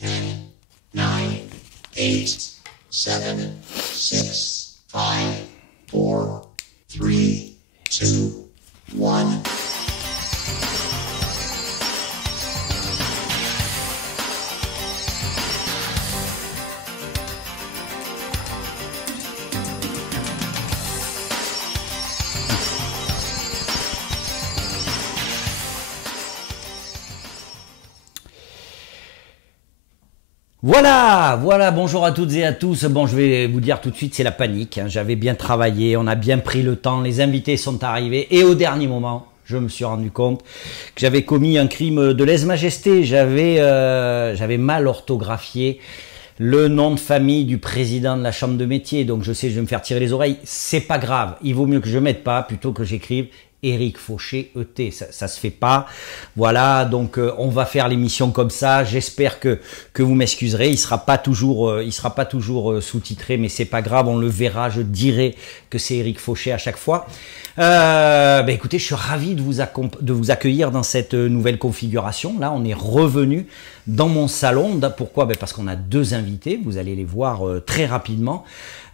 10, 9, 8, 7, 6, 5, 4, 3, 2, 1. Voilà, bonjour à toutes et à tous. Bon, je vais vous dire tout de suite, c'est la panique, hein. J'avais bien travaillé, on a bien pris le temps, les invités sont arrivés et au dernier moment, je me suis rendu compte que j'avais commis un crime de lèse-majesté. J'avais mal orthographié le nom de famille du président de la chambre de métier, donc je sais, je vais me faire tirer les oreilles. C'est pas grave, il vaut mieux que je mette pas plutôt que j'écrive Éric Fauché, ET, ça se fait pas. Voilà, donc on va faire l'émission comme ça. J'espère que vous m'excuserez. Il sera pas toujours sous-titré, mais c'est pas grave, on le verra. Je dirai que c'est Éric Fauché à chaque fois. Écoutez, je suis ravi de vous accueillir dans cette nouvelle configuration. Là, on est revenu dans mon salon. Pourquoi? Parce qu'on a deux invités. Vous allez les voir très rapidement.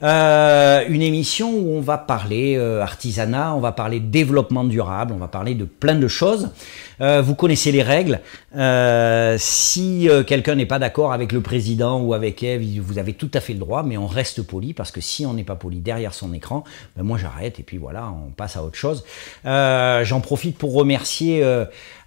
Une émission où on va parler artisanat, on va parler développement durable, on va parler de plein de choses. Vous connaissez les règles. Si quelqu'un n'est pas d'accord avec le président ou avec Eve, vous avez tout à fait le droit, mais on reste poli, parce que si on n'est pas poli derrière son écran, moi j'arrête et puis voilà, on passe à autre chose. J'en profite pour remercier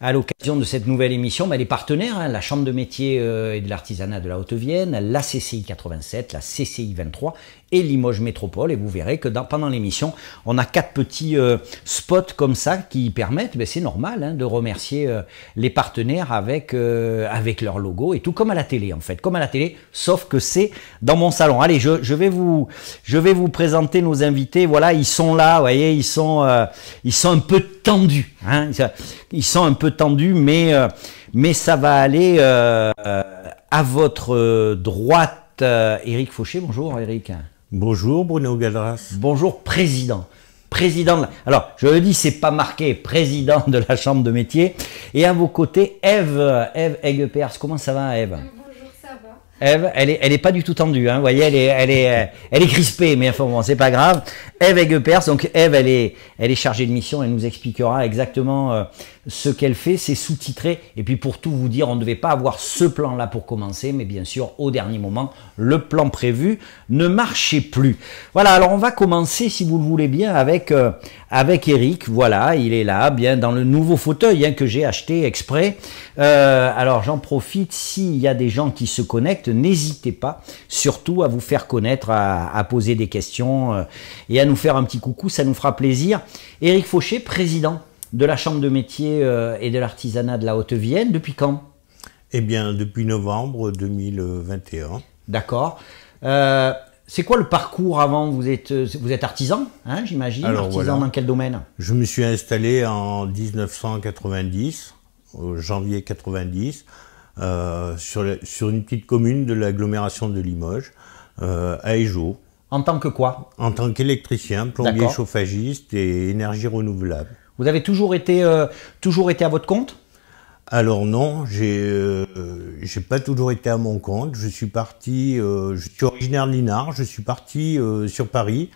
à l'occasion de cette nouvelle émission les partenaires, hein, la Chambre de métier et de l'artisanat de la Haute-Vienne, la CCI 87, la CCI 23 et Limoges Métropole. Et vous verrez que pendant l'émission, on a 4 petits spots comme ça qui permettent, c'est normal, hein, de remercier les partenaires avec leur logo et tout, comme à la télé en fait, comme à la télé, sauf que c'est dans mon salon. Allez, je vais vous présenter nos invités. Voilà, ils sont là, vous voyez, ils sont un peu tendus, hein, ils sont un peu tendus, mais ça va aller. À votre droite, Éric Fauché. Bonjour Éric. Bonjour Bruno Gadras. Bonjour président. Alors, je le dis, c'est pas marqué président de la chambre de métier. Et à vos côtés, Eve Aiguepers. Comment ça va, Eve? Bonjour, ça va. Eve, elle est pas du tout tendue, hein. Vous voyez, elle est crispée, mais enfin bon, c'est pas grave. Eve Aiguepers, donc Eve, elle est chargée de mission, elle nous expliquera exactement ce qu'elle fait, c'est sous-titré. Et puis pour tout vous dire, on ne devait pas avoir ce plan-là pour commencer, mais bien sûr, au dernier moment, le plan prévu ne marchait plus. Voilà, alors on va commencer, si vous le voulez bien, avec Éric. Voilà, il est là, bien dans le nouveau fauteuil, hein, que j'ai acheté exprès. Alors j'en profite, s'il y a des gens qui se connectent, n'hésitez pas, surtout à vous faire connaître, à poser des questions et à nous faire un petit coucou, ça nous fera plaisir. Éric Fauché, président de la Chambre de métier et de l'artisanat de la Haute-Vienne, depuis quand? Eh bien, depuis novembre 2021. D'accord. C'est quoi le parcours avant? Vous êtes artisan, hein, j'imagine. Artisan voilà. Dans quel domaine? Je me suis installé en 1990, janvier 90, sur une petite commune de l'agglomération de Limoges, à Éjaux. En tant que quoi? En tant qu'électricien, plombier chauffagiste et énergie renouvelable. Vous avez toujours été à votre compte? Alors non, j'ai pas toujours été à mon compte. Je suis originaire de Linard, je suis parti sur Paris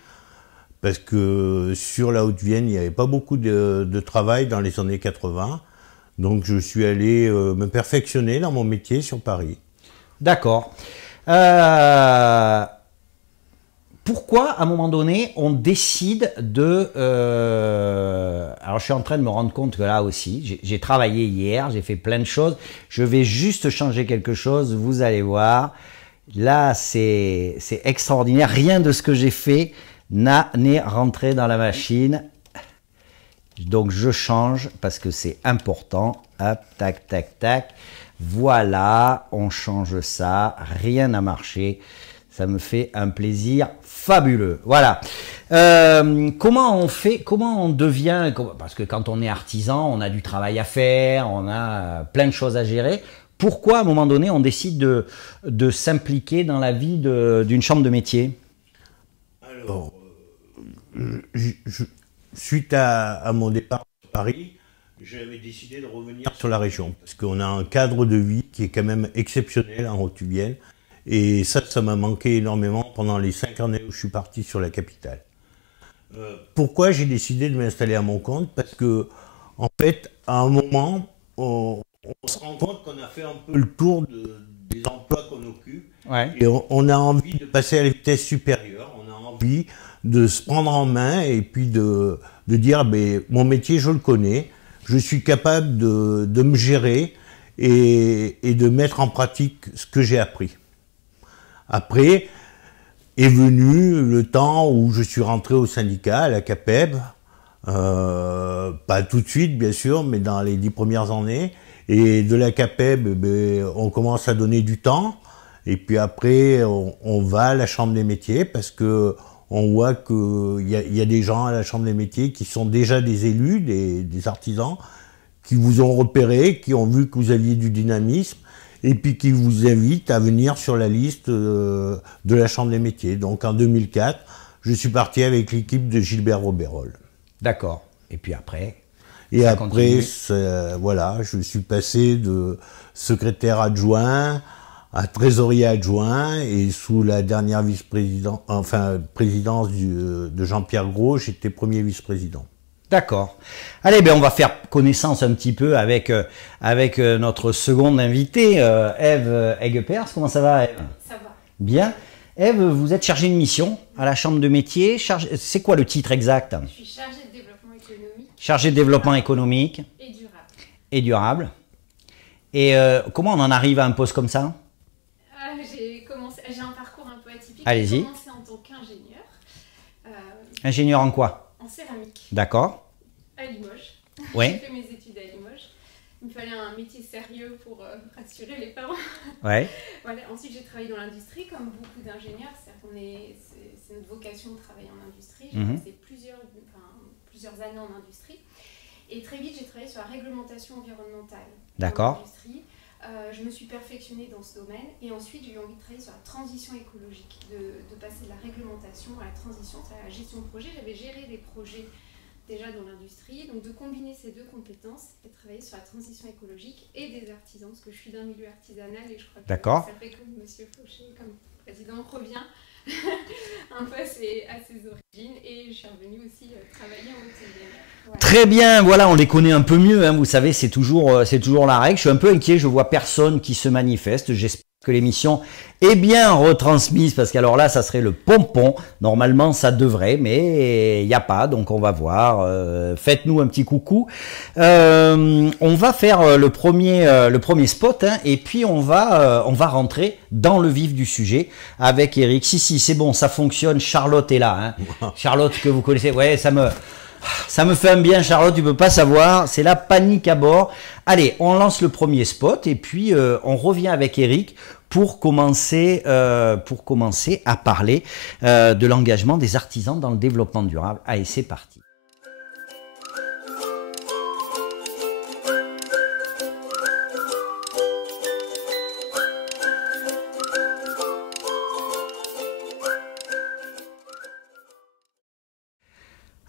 parce que sur la Haute-Vienne, il n'y avait pas beaucoup de travail dans les années 80. Donc je suis allé me perfectionner dans mon métier sur Paris. D'accord. Pourquoi, à un moment donné, on décide de... Alors, je suis en train de me rendre compte que là aussi, j'ai travaillé hier, j'ai fait plein de choses. Je vais juste changer quelque chose, vous allez voir. Là, c'est extraordinaire. Rien de ce que j'ai fait n'est rentré dans la machine. Donc, je change parce que c'est important. Hop, tac, tac, tac. Voilà, on change ça. Rien n'a marché. Ça me fait un plaisir fabuleux. Voilà. Comment on fait, comment on devient, parce que quand on est artisan, on a du travail à faire, on a plein de choses à gérer. Pourquoi, à un moment donné, on décide de s'impliquer dans la vie d'une chambre de métier? Alors, suite à mon départ à Paris, j'avais décidé de revenir sur la région, parce qu'on a un cadre de vie qui est quand même exceptionnel en Haute-Vienne, et ça m'a manqué énormément pendant les 5 années où je suis parti sur la capitale. Pourquoi j'ai décidé de m'installer à mon compte? Parce que, en fait, à un moment, on se rend compte qu'on a fait un peu le tour des emplois qu'on occupe, Ouais. et on a envie de passer à la vitesse supérieure, on a envie de se prendre en main et puis de dire ben, mon métier je le connais, je suis capable de me gérer et de mettre en pratique ce que j'ai appris. Après est venu le temps où je suis rentré au syndicat, à la CAPEB, pas tout de suite bien sûr, mais dans les 10 premières années, et de la CAPEB ben, on commence à donner du temps, et puis après on va à la Chambre des métiers parce que on voit qu'il y a des gens à la Chambre des métiers qui sont déjà des élus, des artisans, qui vous ont repéré, qui ont vu que vous aviez du dynamisme, et puis qui vous invitent à venir sur la liste de la Chambre des métiers. Donc en 2004, je suis parti avec l'équipe de Gilbert Robérol. D'accord. Et puis après? Et ça après, continue. voilà, je suis passé de secrétaire adjoint à trésorier adjoint, et sous la dernière présidence de Jean-Pierre Gros, j'étais premier vice-président. D'accord. Allez, ben on va faire connaissance un petit peu avec notre seconde invitée, Ève Aiguepers. Comment ça va, Ève? Ça va. Bien. Ève, vous êtes chargée de mission à la Chambre de métier. C'est quoi le titre exact? Je suis chargée de développement économique Chargée de développement économique et durable. et durable. Et comment on en arrive à un poste comme ça? J'ai un parcours un peu atypique. Allez-y. J'ai commencé en tant qu'ingénieur Ingénieur en quoi? en céramique D'accord. à Limoges. Oui. J'ai fait mes études à Limoges. Il me fallait un métier sérieux pour rassurer les parents. Ouais. Voilà. Ensuite, j'ai travaillé dans l'industrie, comme beaucoup d'ingénieurs. C'est notre vocation de travailler en industrie. J'ai passé plusieurs années en industrie. Et très vite, j'ai travaillé sur la réglementation environnementale. D'accord. Dans l'industrie. Je me suis perfectionnée dans ce domaine. Et ensuite, j'ai eu envie de travailler sur la transition écologique, de passer de la réglementation à la transition, à la gestion de projet. J'avais géré des projets déjà dans l'industrie, donc de combiner ces deux compétences et de travailler sur la transition écologique et des artisans, parce que je suis d'un milieu artisanal et je crois que D'accord. ça fait comme Monsieur Fauché, comme président, revient un peu à ses origines, et je suis revenue aussi travailler en Haute-Vienne. Voilà. Très bien, voilà, on les connaît un peu mieux, hein, vous savez, c'est toujours la règle. Je suis un peu inquiet, je vois personne qui se manifeste. J'espère que l'émission est bien retransmise, parce qu'alors là, ça serait le pompon. Normalement, ça devrait, mais il n'y a pas, donc on va voir. Faites-nous un petit coucou. On va faire le premier spot, hein, et puis on va rentrer dans le vif du sujet avec Eric. Si, c'est bon, ça fonctionne. Charlotte est là, hein. Charlotte que vous connaissez, ouais, ça me fait un bien, Charlotte, tu peux pas savoir, c'est la panique à bord. Allez, on lance le premier spot et puis on revient avec Eric pour commencer à parler de l'engagement des artisans dans le développement durable. Allez, c'est parti.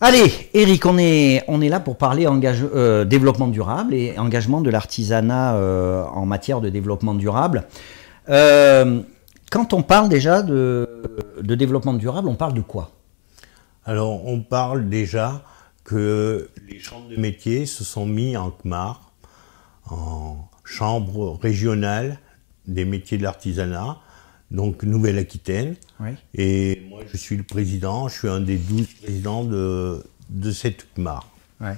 Allez, Eric, on est là pour parler développement durable et engagement de l'artisanat en matière de développement durable. Quand on parle déjà de développement durable, on parle de quoi? Alors, on parle déjà que les chambres de métiers se sont mis en CMAR, en chambre régionale des métiers de l'artisanat, donc Nouvelle-Aquitaine. Oui. Et moi, je suis le président, je suis un des 12 présidents de cette CMAR. Ouais.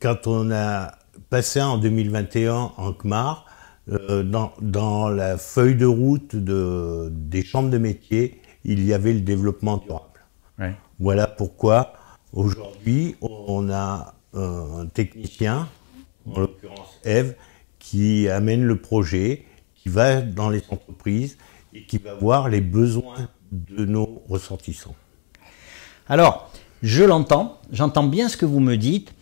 Quand on a passé en 2021 en CMAR, dans la feuille de route des chambres de métiers, il y avait le développement durable. Ouais. Voilà pourquoi aujourd'hui on a un technicien, en l'occurrence Ève, qui amène le projet, qui va dans les entreprises et qui va voir les besoins de nos ressortissants. Alors, j'entends bien ce que vous me dites,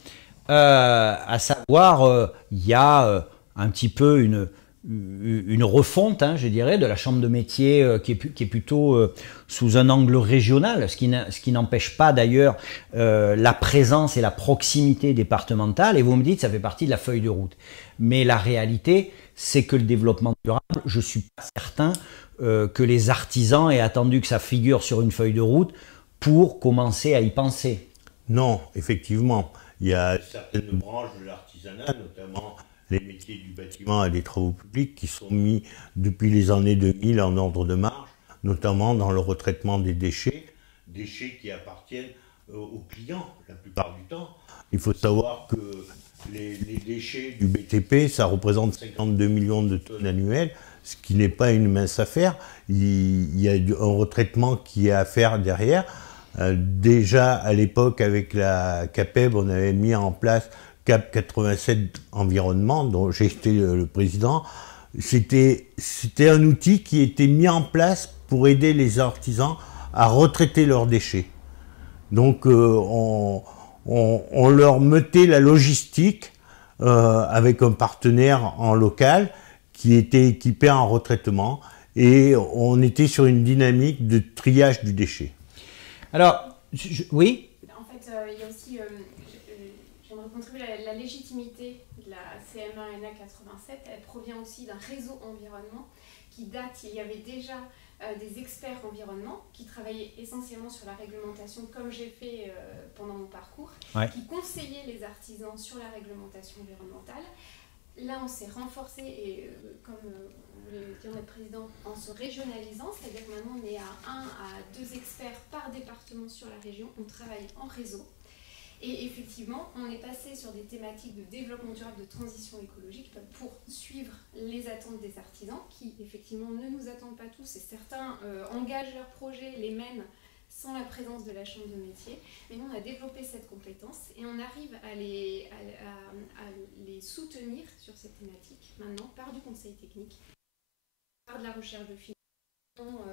à savoir, il y a un petit peu une refonte, hein, je dirais, de la chambre de métier qui est plutôt sous un angle régional, ce qui n'empêche pas d'ailleurs la présence et la proximité départementale. Et vous me dites, ça fait partie de la feuille de route. Mais la réalité, c'est que le développement durable, je ne suis pas certain que les artisans aient attendu que ça figure sur une feuille de route pour commencer à y penser. Non, effectivement. Il y a certaines branches de l'artisanat, notamment les métiers du bâtiment et des travaux publics, qui sont mis depuis les années 2000 en ordre de marche, notamment dans le retraitement des déchets qui appartiennent aux clients la plupart du temps. Il faut savoir que les déchets du BTP, ça représente 52 millions de tonnes annuelles, ce qui n'est pas une mince affaire. Il y a un retraitement qui est à faire derrière. Déjà à l'époque avec la CAPEB, on avait mis en place CAP 87 Environnement, dont j'ai été le président. C'était un outil qui était mis en place pour aider les artisans à retraiter leurs déchets. Donc on leur mettait la logistique avec un partenaire en local qui était équipé en retraitement, et on était sur une dynamique de triage du déchet. Alors, oui. En fait, il y a aussi, j'aimerais contribuer la légitimité de la CMA-ENA 87, elle provient aussi d'un réseau environnement qui date, il y avait déjà des experts environnement qui travaillaient essentiellement sur la réglementation, comme j'ai fait pendant mon parcours, Ouais. qui conseillaient les artisans sur la réglementation environnementale. Là, on s'est renforcé et, comme voulait dire notre président, en se régionalisant, c'est-à-dire que maintenant on est à 1 à 2 experts par département sur la région, on travaille en réseau. Et effectivement, on est passé sur des thématiques de développement durable, de transition écologique pour suivre les attentes des artisans qui, effectivement, ne nous attendent pas tous et certains engagent leurs projets, les mènent sans la présence de la chambre de métier. Mais nous, on a développé cette compétence et on arrive à les soutenir sur cette thématique maintenant par du conseil technique, par de la recherche de financement.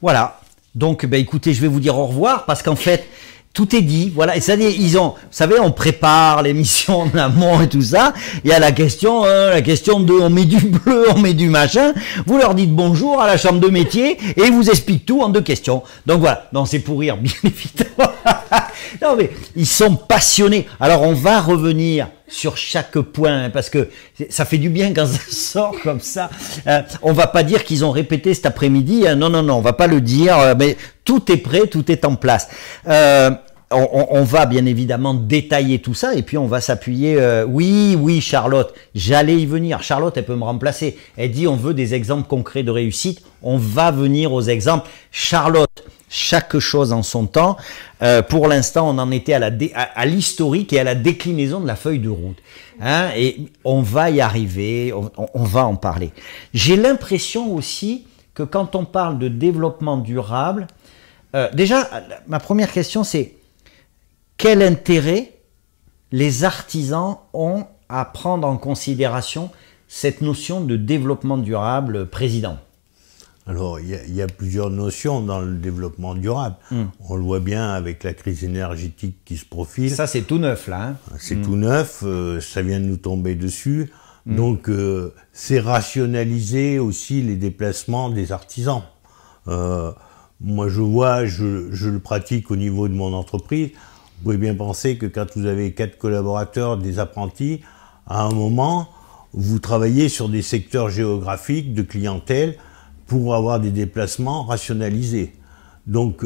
Voilà. Donc, ben, écoutez, je vais vous dire au revoir parce qu'en fait, tout est dit. Voilà. Et ça, vous savez, on prépare l'émission en amont et tout ça. Il y a la question de, on met du bleu, on met du machin. Vous leur dites bonjour à la chambre de métier et ils vous expliquent tout en 2 questions. Donc voilà. Non, c'est pour rire, bien évidemment. Non, mais ils sont passionnés. Alors, on va revenir sur chaque point parce que ça fait du bien quand ça sort comme ça. On va pas dire qu'ils ont répété cet après-midi. Non, on va pas le dire. Mais tout est prêt, tout est en place. On va bien évidemment détailler tout ça et puis on va s'appuyer. Oui, Charlotte, j'allais y venir. Charlotte, elle peut me remplacer. Elle dit on veut des exemples concrets de réussite. On va venir aux exemples. Charlotte, chaque chose en son temps. Pour l'instant, on en était à l'historique et à la déclinaison de la feuille de route. Hein, et on va y arriver, on va en parler. J'ai l'impression aussi que quand on parle de développement durable, déjà, ma première question c'est quel intérêt les artisans ont à prendre en considération cette notion de développement durable, président? Alors, il y a plusieurs notions dans le développement durable. On le voit bien avec la crise énergétique qui se profile. Ça, c'est tout neuf, là. Hein. C'est tout neuf, ça vient de nous tomber dessus. Donc, c'est rationaliser aussi les déplacements des artisans. Moi, je le pratique au niveau de mon entreprise. Vous pouvez bien penser que quand vous avez 4 collaborateurs, des apprentis, à un moment, vous travaillez sur des secteurs géographiques de clientèle pour avoir des déplacements rationalisés. Donc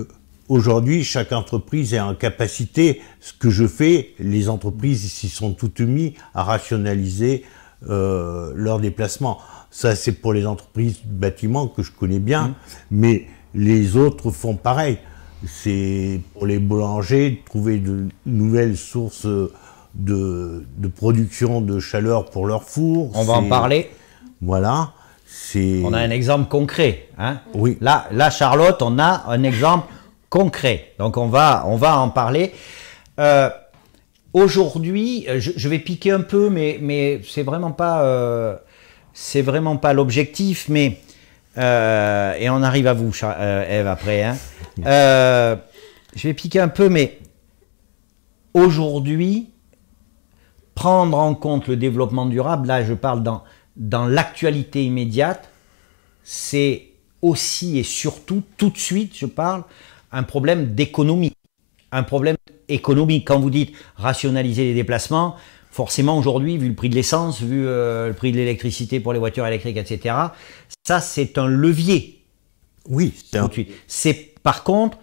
aujourd'hui, chaque entreprise est en capacité, ce que je fais, les entreprises s'y sont toutes mises à rationaliser leurs déplacements. Ça, c'est pour les entreprises de bâtiment que je connais bien, mais les autres font pareil. C'est pour les boulangers de trouver de nouvelles sources de production de chaleur pour leur four. On va en parler. Voilà. On a un exemple concret. Hein. Oui. Là, Charlotte, on a un exemple concret. Donc, on va en parler. Aujourd'hui, je vais piquer un peu, mais c'est vraiment pas l'objectif. Mais et on arrive à vous, Ève, après. Hein. Je vais piquer un peu, mais aujourd'hui, prendre en compte le développement durable. Là, je parle dans l'actualité immédiate, c'est aussi et surtout, tout de suite, je parle, un problème d'économie. Un problème économique. Quand vous dites rationaliser les déplacements, forcément aujourd'hui, vu le prix de l'essence, vu le prix de l'électricité pour les voitures électriques, etc., ça c'est un levier. Oui, Tout de suite. C'est par contre,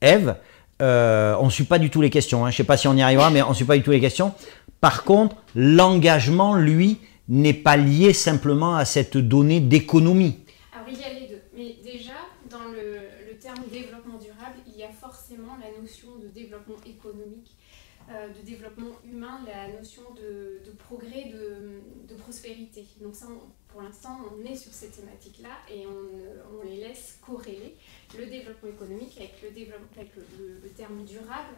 Ève, on ne suit pas du tout les questions. Hein. Je ne sais pas si on y arrivera, mais on ne suit pas du tout les questions. Par contre, l'engagement, lui, n'est pas lié simplement à cette donnée d'économie. Alors il y a les deux, mais déjà dans le terme développement durable, il y a forcément la notion de développement économique, de développement humain, la notion de progrès, de prospérité. Donc ça, pour l'instant, on est sur ces thématiques-là et on les laisse corréler le développement économique avec le terme durable.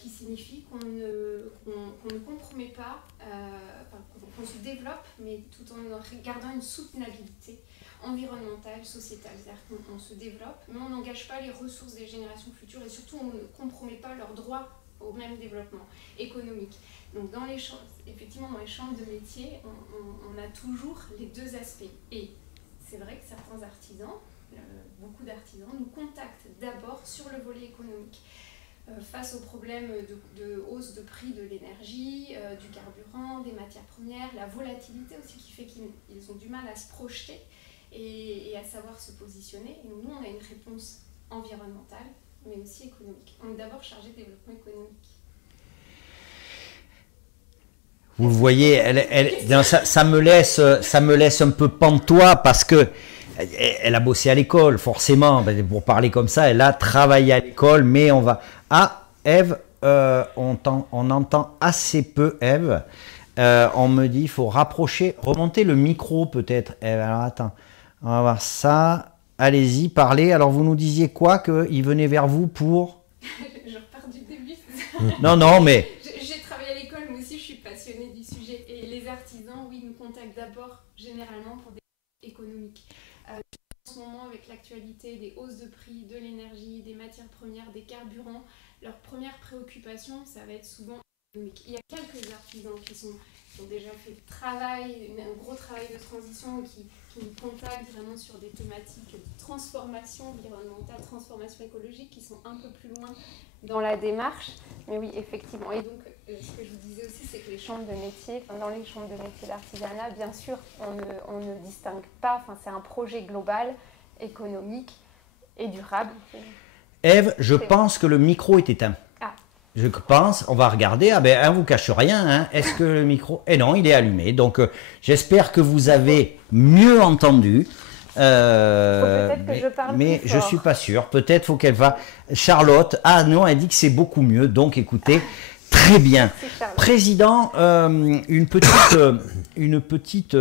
Qui signifie qu'on ne compromet pas, qu'on se développe, mais tout en gardant une soutenabilité environnementale, sociétale. C'est-à-dire qu'on se développe, mais on n'engage pas les ressources des générations futures et surtout on ne compromet pas leurs droits au même développement économique. Donc effectivement, dans les chambres de métier, on a toujours les deux aspects. Et c'est vrai que certains artisans, beaucoup d'artisans, nous contactent d'abord sur le volet économique. Face aux problèmes de hausse de prix de l'énergie, du carburant, des matières premières, la volatilité aussi qui fait qu'ils ont du mal à se projeter et à savoir se positionner. Et nous, on a une réponse environnementale, mais aussi économique. On est d'abord chargé de développement économique. Vous le voyez, ça me laisse un peu pantois parce que elle a bossé à l'école, forcément, pour parler comme ça, elle a travaillé à l'école, mais on va... Ah, Ève, on entend assez peu Ève. On me dit, il faut remonter le micro peut-être. Ève, alors attends, on va voir ça. Allez-y, parlez. Alors vous nous disiez quoi, qu'il venait vers vous pour... Je repars du début, c'est ça? Non, mais... J'ai travaillé à l'école, mais aussi je suis passionnée du sujet. Et les artisans, oui, nous contactent d'abord, généralement, pour des économiques. En ce moment, avec l'actualité des hausses de prix, de l'énergie, des matières premières, des carburants, leur première préoccupation, ça va être souvent économique. Il y a quelques artisans qui ont déjà fait un gros travail de transition qui nous contactent vraiment sur des thématiques de transformation environnementale, transformation écologique, qui sont un peu plus loin dans la démarche. Mais oui, effectivement. Et donc, ce que je vous disais aussi, c'est que les chambres de métier, dans les chambres de métier d'artisanat, bien sûr, on ne distingue pas, c'est un projet global, économique et durable. Ève, je pense que le micro est éteint. Ah. Je pense, on va regarder, on vous cache rien, hein. Est-ce que le micro... Eh non, il est allumé, donc j'espère que vous avez mieux entendu. Peut-être que je parle mais plus je fort. suis pas sûr, peut-être faut qu'elle va... Charlotte, ah non, elle dit que c'est beaucoup mieux, donc écoutez, très bien. Président, une petite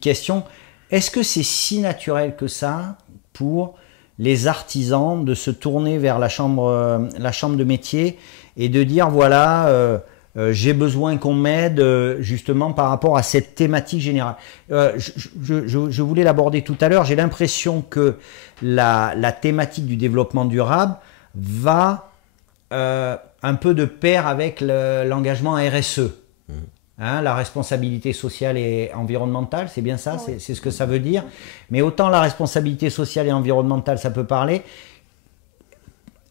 question, est-ce que c'est si naturel que ça pour les artisans de se tourner vers la chambre de métier et de dire voilà, j'ai besoin qu'on m'aide justement par rapport à cette thématique générale. Je voulais l'aborder tout à l'heure, j'ai l'impression que la thématique du développement durable va un peu de pair avec l'engagement RSE. Hein, la responsabilité sociale et environnementale, c'est bien ça, c'est ce que ça veut dire. Mais autant la responsabilité sociale et environnementale, ça peut parler.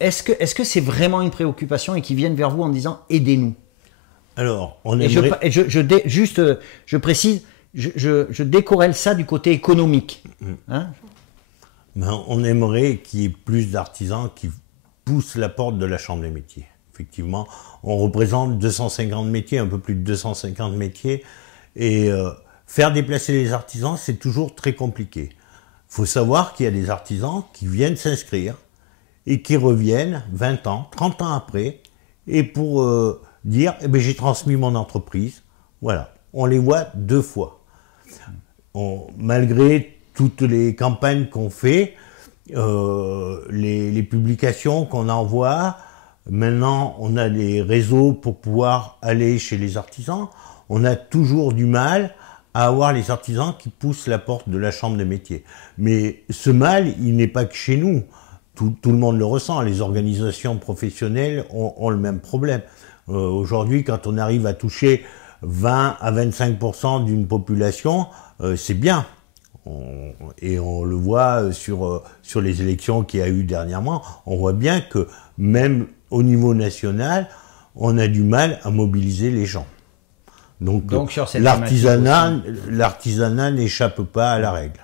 Est-ce que c'est vraiment une préoccupation et qu'ils viennent vers vous en disant « aidez-nous » Alors, on aimerait... je précise, je décorrèle ça du côté économique. Hein? On aimerait qu'il y ait plus d'artisans qui poussent la porte de la Chambre des métiers. Effectivement, on représente 250 métiers, un peu plus de 250 métiers, et faire déplacer les artisans, c'est toujours très compliqué. Il faut savoir qu'il y a des artisans qui viennent s'inscrire et qui reviennent 20 ans, 30 ans après, et pour dire eh bien, « j'ai transmis mon entreprise ». Voilà, on les voit 2 fois. Malgré toutes les campagnes qu'on fait, les publications qu'on envoie, maintenant, on a des réseaux pour pouvoir aller chez les artisans. On a toujours du mal à avoir les artisans qui poussent la porte de la chambre des métiers. Mais ce mal, il n'est pas que chez nous. Tout le monde le ressent. Les organisations professionnelles ont le même problème. Aujourd'hui, quand on arrive à toucher 20 à 25% d'une population, c'est bien. Et on le voit sur les élections qu'il y a eu dernièrement, on voit bien que même au niveau national, on a du mal à mobiliser les gens. Donc sur cette l'artisanat n'échappe pas à la règle.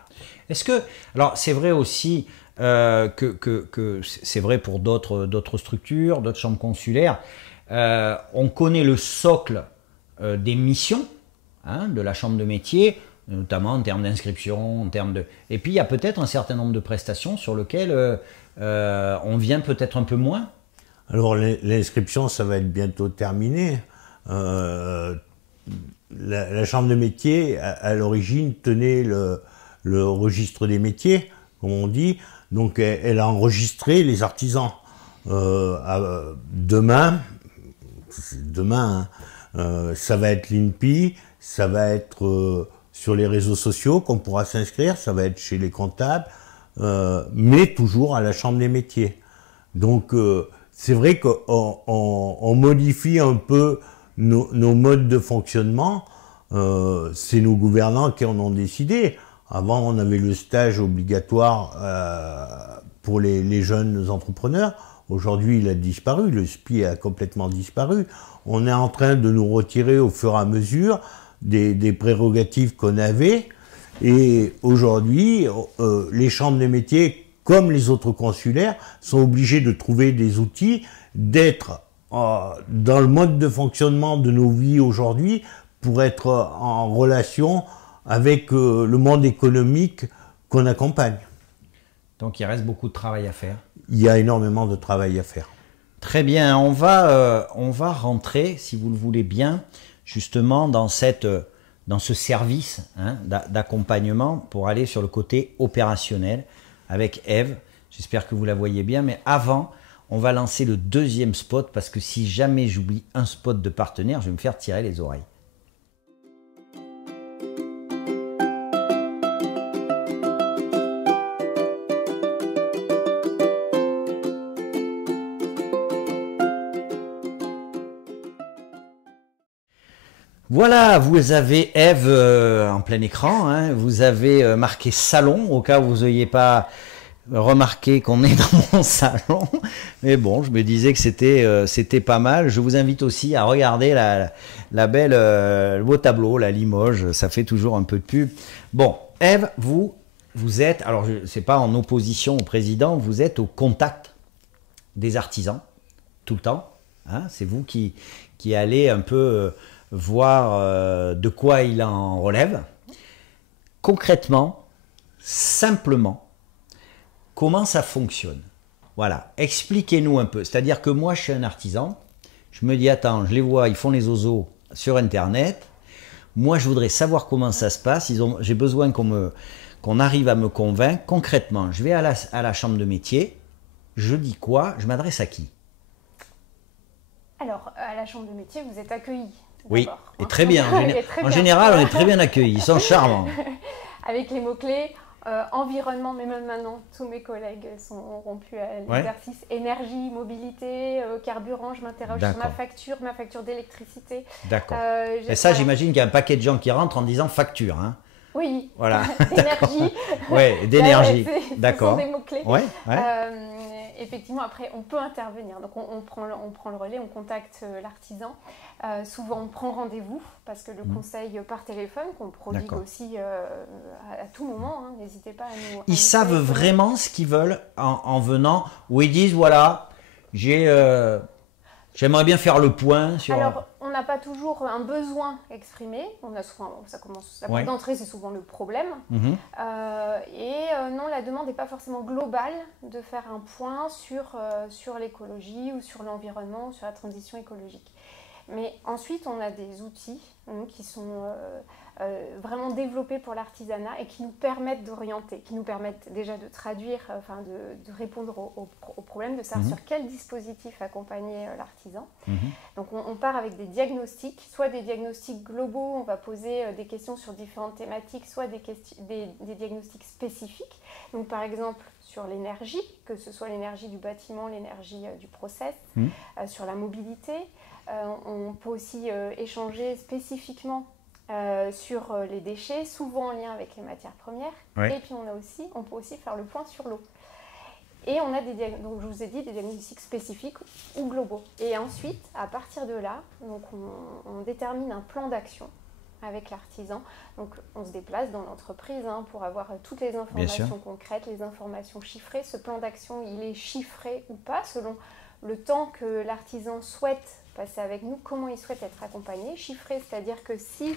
Est-ce que, alors c'est vrai aussi que c'est vrai pour d'autres structures, d'autres chambres consulaires, on connaît le socle des missions de la chambre de métier, notamment en termes d'inscription, et puis il y a peut-être un certain nombre de prestations sur lesquelles on vient peut-être un peu moins. Alors l'inscription, ça va être bientôt terminé. La chambre de métier, à l'origine, tenait le registre des métiers, comme on dit. Donc elle a enregistré les artisans. Demain, ça va être l'INPI, ça va être sur les réseaux sociaux qu'on pourra s'inscrire, ça va être chez les comptables, mais toujours à la chambre des métiers. Donc c'est vrai qu'on modifie un peu nos modes de fonctionnement. C'est nos gouvernants qui en ont décidé. Avant, on avait le stage obligatoire pour les jeunes entrepreneurs. Aujourd'hui, il a disparu. Le SPI a complètement disparu. On est en train de nous retirer au fur et à mesure des prérogatives qu'on avait. Et aujourd'hui, les chambres des métiers, comme les autres consulaires, sont obligés de trouver des outils, d'être dans le mode de fonctionnement de nos vies aujourd'hui pour être en relation avec le monde économique qu'on accompagne. Donc il reste beaucoup de travail à faire. Il y a énormément de travail à faire. Très bien, on va rentrer, si vous le voulez bien, justement dans ce service d'accompagnement pour aller sur le côté opérationnel avec Ève. J'espère que vous la voyez bien, mais avant, on va lancer le deuxième spot parce que si jamais j'oublie un spot de partenaire, je vais me faire tirer les oreilles. Voilà, vous avez Ève en plein écran, hein, vous avez marqué salon, au cas où vous n'ayez pas remarqué qu'on est dans mon salon. Mais bon, je me disais que c'était pas mal. Je vous invite aussi à regarder la belle, le beau tableau, la Limoges, ça fait toujours un peu de pub. Bon, Ève, vous êtes, alors c'est pas en opposition au président, vous êtes au contact des artisans, tout le temps. Hein, c'est vous qui allez un peu... voir de quoi il en relève. Concrètement, simplement, comment ça fonctionne. Voilà, expliquez-nous un peu. C'est-à-dire que moi, je suis un artisan, je me dis, attends, je les vois, ils font les ozos sur Internet. Moi, je voudrais savoir comment ça se passe. J'ai besoin qu'on arrive à me convaincre. Concrètement, je vais à la chambre de métier, je dis quoi, je m'adresse à qui? Alors, à la chambre de métier, vous êtes accueillis. Oui, et très bien. En général, on est très bien accueillis. Ils sont charmants. Avec les mots-clés environnement, mais même maintenant, tous mes collègues auront pu à l'exercice. Ouais. Énergie, mobilité, carburant, je m'interroge sur ma facture d'électricité. D'accord. Et ça, j'imagine qu'il y a un paquet de gens qui rentrent en disant facture. Hein. Oui, voilà. d'énergie. Oui, d'énergie. D'accord. Ce sont des mots-clés. Ouais, effectivement, après, on peut intervenir. Donc, on prend le relais, on contacte l'artisan. Souvent, on prend rendez-vous parce que le conseil par téléphone, qu'on prodigue aussi à tout moment, hein, n'hésitez pas à nous... Ils savent vraiment ce qu'ils veulent en venant, ou ils disent, voilà, j'aimerais bien faire le point sur... Alors, on n'a pas toujours un besoin exprimé. On a souvent, la porte d'entrée, c'est souvent le problème. Non, la demande n'est pas forcément globale de faire un point sur l'écologie ou sur l'environnement, sur la transition écologique. Mais ensuite, on a des outils qui sont vraiment développés pour l'artisanat et qui nous permettent d'orienter, qui nous permettent déjà de traduire, de répondre aux problèmes, de savoir sur quel dispositif accompagner l'artisan. Donc on part avec des diagnostics, soit des diagnostics globaux, on va poser des questions sur différentes thématiques, soit des diagnostics spécifiques. Donc par exemple sur l'énergie, que ce soit l'énergie du bâtiment, l'énergie du process, sur la mobilité, On peut aussi échanger spécifiquement sur les déchets, souvent en lien avec les matières premières. Ouais. Et puis on peut aussi faire le point sur l'eau. Et on a donc je vous ai dit, des diagnostics spécifiques ou globaux. Et ensuite, à partir de là, donc on détermine un plan d'action avec l'artisan. Donc on se déplace dans l'entreprise pour avoir toutes les informations concrètes, les informations chiffrées. Ce plan d'action, il est chiffré ou pas selon le temps que l'artisan souhaite passer avec nous, comment il souhaite être accompagné. Chiffré, c'est-à-dire que si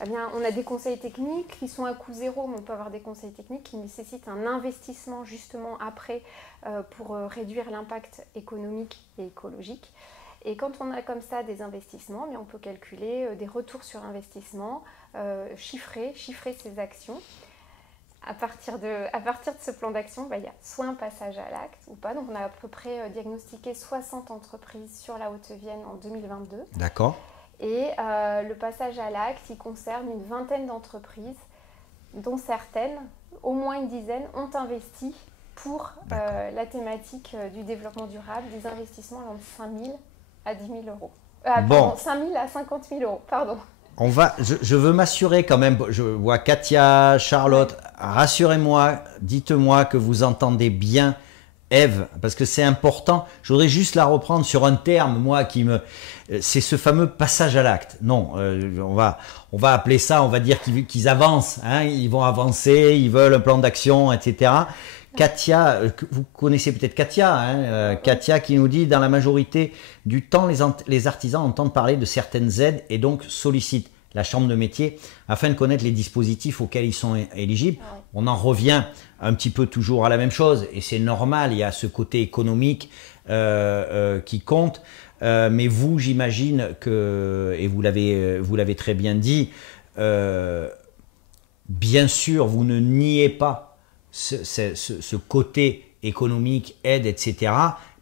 on a des conseils techniques qui sont à coût zéro, mais on peut avoir des conseils techniques qui nécessitent un investissement justement après pour réduire l'impact économique et écologique. Et quand on a comme ça des investissements, on peut calculer des retours sur investissement, chiffrer ces actions. À partir de ce plan d'action, il y a soit un passage à l'acte ou pas. Donc on a à peu près diagnostiqué 60 entreprises sur la Haute-Vienne en 2022. D'accord. Et le passage à l'acte, il concerne une vingtaine d'entreprises, dont certaines, au moins une dizaine, ont investi pour la thématique du développement durable, des investissements allant de 5 000 à 10 000 euros. Pardon, 5 000 à 50 000 euros, pardon. Je veux m'assurer quand même, je vois Katia, Charlotte, rassurez-moi, dites-moi que vous entendez bien Ève, parce que c'est important. Je voudrais juste la reprendre sur un terme, moi, c'est ce fameux passage à l'acte. Non, on va appeler ça, on va dire qu'ils avancent, ils vont avancer, ils veulent un plan d'action, etc. Katia, vous connaissez peut-être Katia, Katia qui nous dit, dans la majorité du temps, les artisans entendent parler de certaines aides et donc sollicitent la chambre de métier afin de connaître les dispositifs auxquels ils sont éligibles. Ouais. On en revient un petit peu toujours à la même chose et c'est normal, il y a ce côté économique qui compte. Mais vous, j'imagine que, et vous l'avez très bien dit, bien sûr, vous ne niez pas ce côté économique, aide, etc.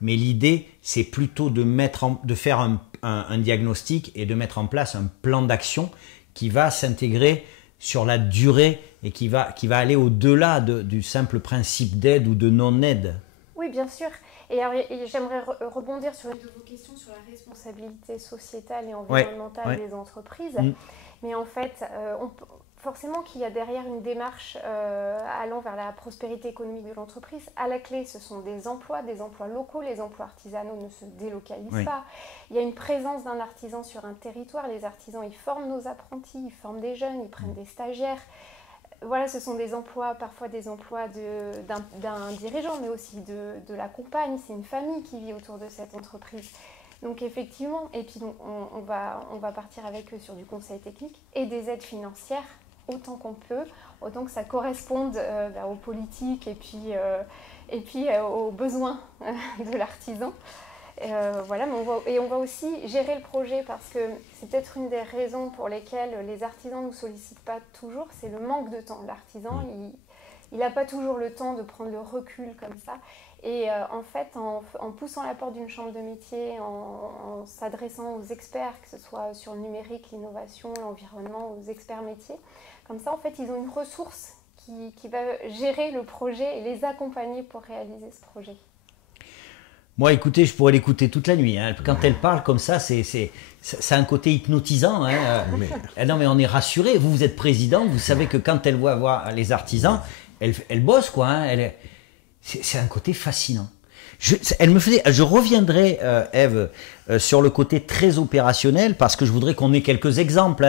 Mais l'idée, c'est plutôt de faire un diagnostic et de mettre en place un plan d'action qui va s'intégrer sur la durée et qui va aller au-delà du simple principe d'aide ou de non-aide. Oui, bien sûr. Et j'aimerais rebondir sur une de vos questions sur la responsabilité sociétale et environnementale des entreprises. Mais en fait, forcément qu'il y a derrière une démarche allant vers la prospérité économique de l'entreprise. À la clé, ce sont des emplois locaux. Les emplois artisanaux ne se délocalisent pas. Il y a une présence d'un artisan sur un territoire. Les artisans, ils forment nos apprentis, ils forment des jeunes, ils prennent des stagiaires. Voilà, ce sont des emplois, parfois des emplois d'un dirigeant, mais aussi de la compagne. C'est une famille qui vit autour de cette entreprise. Donc effectivement, et puis donc, on va partir avec eux sur du conseil technique et des aides financières autant qu'on peut, autant que ça corresponde aux politiques et puis aux besoins de l'artisan. Voilà, mais on va aussi gérer le projet parce que c'est peut-être une des raisons pour lesquelles les artisans ne nous sollicitent pas toujours, c'est le manque de temps. L'artisan, il n'a pas toujours le temps de prendre le recul comme ça. Et en fait, en poussant la porte d'une chambre de métier, en s'adressant aux experts, que ce soit sur le numérique, l'innovation, l'environnement, aux experts métiers, comme ça, en fait, ils ont une ressource qui va gérer le projet et les accompagner pour réaliser ce projet. Moi, écoutez, je pourrais l'écouter toute la nuit. Quand elle parle comme ça, c'est un côté hypnotisant. Non, mais on est rassuré. Vous êtes président, vous savez que quand elle voit voir les artisans, elle bosse, quoi. C'est un côté fascinant. Je reviendrai, Ève, sur le côté très opérationnel, parce que je voudrais qu'on ait quelques exemples.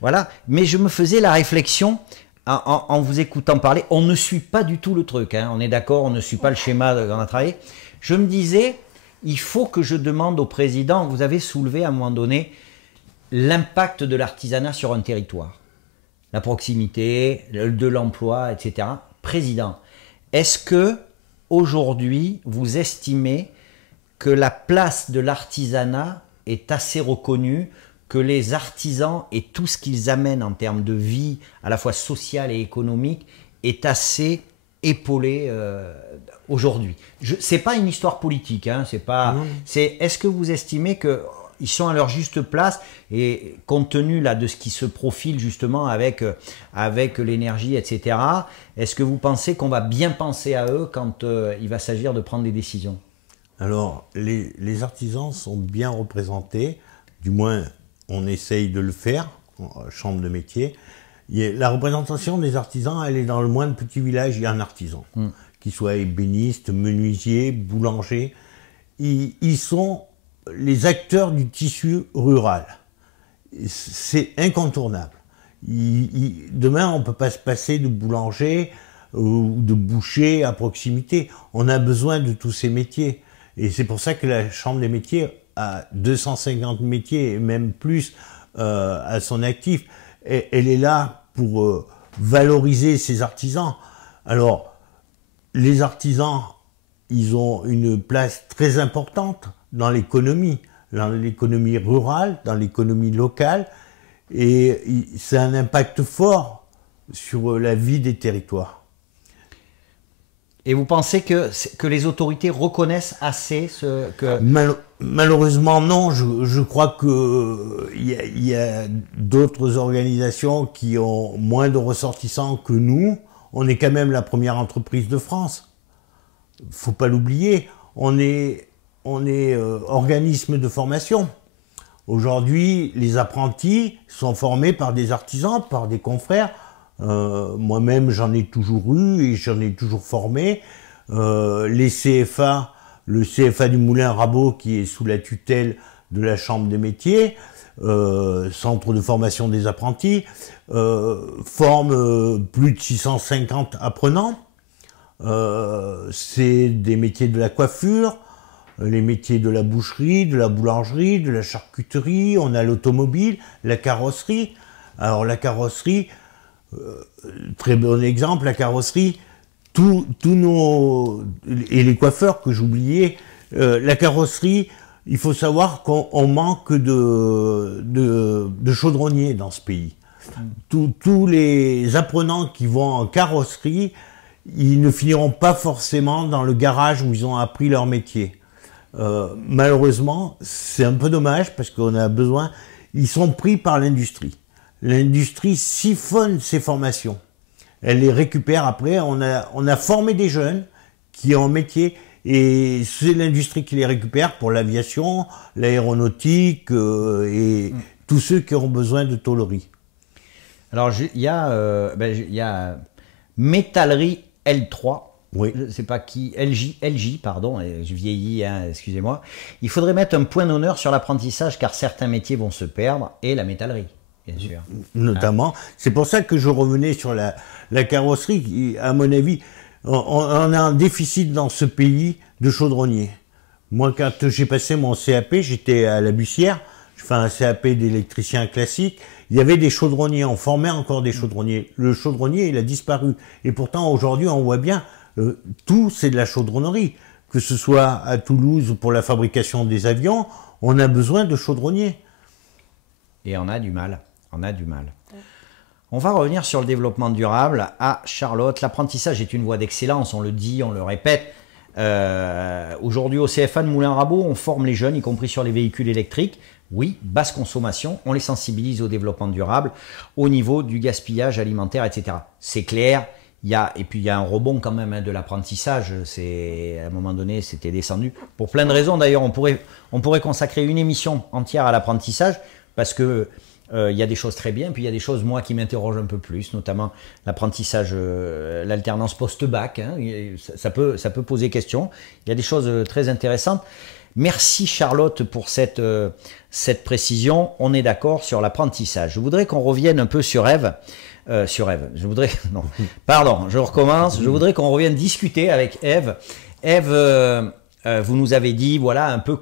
Voilà. Mais je me faisais la réflexion, en vous écoutant parler, on ne suit pas du tout le truc. On est d'accord, on ne suit pas le schéma qu'on a travaillé. Je me disais, il faut que je demande au président, vous avez soulevé à un moment donné l'impact de l'artisanat sur un territoire, la proximité, de l'emploi, etc. Président, est-ce que aujourd'hui vous estimez que la place de l'artisanat est assez reconnue, que les artisans et tout ce qu'ils amènent en termes de vie, à la fois sociale et économique, est assez épaulé aujourd'hui? C'est pas une histoire politique, est-ce que vous estimez qu'ils sont à leur juste place et compte tenu là de ce qui se profile justement avec l'énergie, etc. Est-ce que vous pensez qu'on va bien penser à eux quand il va s'agir de prendre des décisions? Alors, les artisans sont bien représentés, du moins on essaye de le faire, en chambre de métier. La représentation des artisans, elle est dans le moindre petit village, il y a un artisan. Qu'il soit ébéniste, menuisier, boulanger. Ils sont les acteurs du tissu rural. C'est incontournable. Demain, on ne peut pas se passer de boulanger ou de boucher à proximité. On a besoin de tous ces métiers. Et c'est pour ça que la Chambre des métiers a 250 métiers et même plus à son actif. Et elle est là pour valoriser ces artisans. Alors, les artisans, ils ont une place très importante dans l'économie rurale, dans l'économie locale, et c'est un impact fort sur la vie des territoires. Et vous pensez que les autorités reconnaissent assez ce que... Malheureusement, non. Je crois qu'il y a d'autres organisations qui ont moins de ressortissants que nous. On est quand même la première entreprise de France. Il ne faut pas l'oublier. On est organisme de formation. Aujourd'hui, les apprentis sont formés par des artisans, par des confrères. Moi-même, j'en ai toujours eu et j'en ai toujours formé. Les CFA, le CFA du Moulin Rabot, qui est sous la tutelle de la Chambre des métiers, centre de formation des apprentis, forme plus de 650 apprenants. C'est des métiers de la coiffure, les métiers de la boucherie, de la boulangerie, de la charcuterie, on a l'automobile, la carrosserie. Alors la carrosserie, très bon exemple, la carrosserie, tous nos... et les coiffeurs que j'oubliais, la carrosserie, il faut savoir qu'on manque de chaudronniers dans ce pays. Tous les apprenants qui vont en carrosserie, ils ne finiront pas forcément dans le garage où ils ont appris leur métier. Malheureusement, c'est un peu dommage parce qu'on a besoin... Ils sont pris par l'industrie. L'industrie siphonne ces formations. Elle les récupère après. On a formé des jeunes qui ont un métier et c'est l'industrie qui les récupère pour l'aviation, l'aéronautique et tous ceux qui ont besoin de tôlerie. Alors, il y a Métallerie L3. Oui. Je ne sais pas qui, LJ, pardon, je vieillis, hein, excusez-moi. Il faudrait mettre un point d'honneur sur l'apprentissage car certains métiers vont se perdre et la métallerie, bien sûr. Notamment. C'est pour ça que je revenais sur la carrosserie qui, à mon avis, on a un déficit dans ce pays de chaudronniers. Moi, quand j'ai passé mon CAP, j'étais à la Bussière, je fais un CAP d'électricien classique, il y avait des chaudronniers, on formait encore des chaudronniers. Le chaudronnier, il a disparu. Et pourtant, aujourd'hui, on voit bien, tout, c'est de la chaudronnerie. Que ce soit à Toulouse pour la fabrication des avions, on a besoin de chaudronniers. Et on a du mal. On a du mal. On va revenir sur le développement durable à Charlotte. L'apprentissage est une voie d'excellence, on le dit, on le répète. Aujourd'hui, au CFA de Moulin Rabot, on forme les jeunes, y compris sur les véhicules électriques. Oui, basse consommation, on les sensibilise au développement durable, au niveau du gaspillage alimentaire, etc. C'est clair. Et puis il y a un rebond quand même de l'apprentissage, à un moment donné c'était descendu, pour plein de raisons d'ailleurs, on pourrait consacrer une émission entière à l'apprentissage, parce que il y a des choses très bien, puis il y a des choses moi qui m'interrogent un peu plus, notamment l'apprentissage, l'alternance post-bac, hein, ça peut poser question, il y a des choses très intéressantes. Merci Charlotte pour cette précision, on est d'accord sur l'apprentissage. Je voudrais qu'on revienne un peu sur Ève. Je voudrais qu'on revienne discuter avec Ève. Ève, vous nous avez dit voilà un peu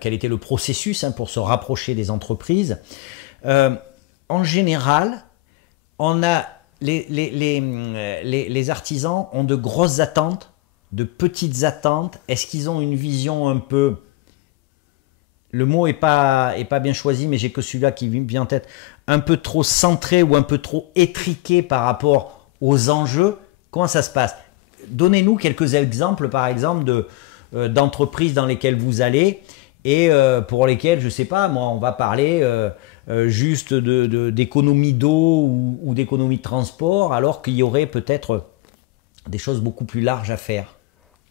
quel était le processus pour se rapprocher des entreprises. En général, les artisans ont de grosses attentes, de petites attentes. Est-ce qu'ils ont une vision un peu... Le mot est pas bien choisi, mais j'ai que celui-là qui me vient en tête. Un peu trop centré ou un peu trop étriqué par rapport aux enjeux. Comment ça se passe? Donnez-nous quelques exemples, par exemple, d'entreprises dans lesquelles vous allez et pour lesquelles, je ne sais pas, moi, on va parler juste d'économie d'eau ou d'économie de transport, alors qu'il y aurait peut-être des choses beaucoup plus larges à faire.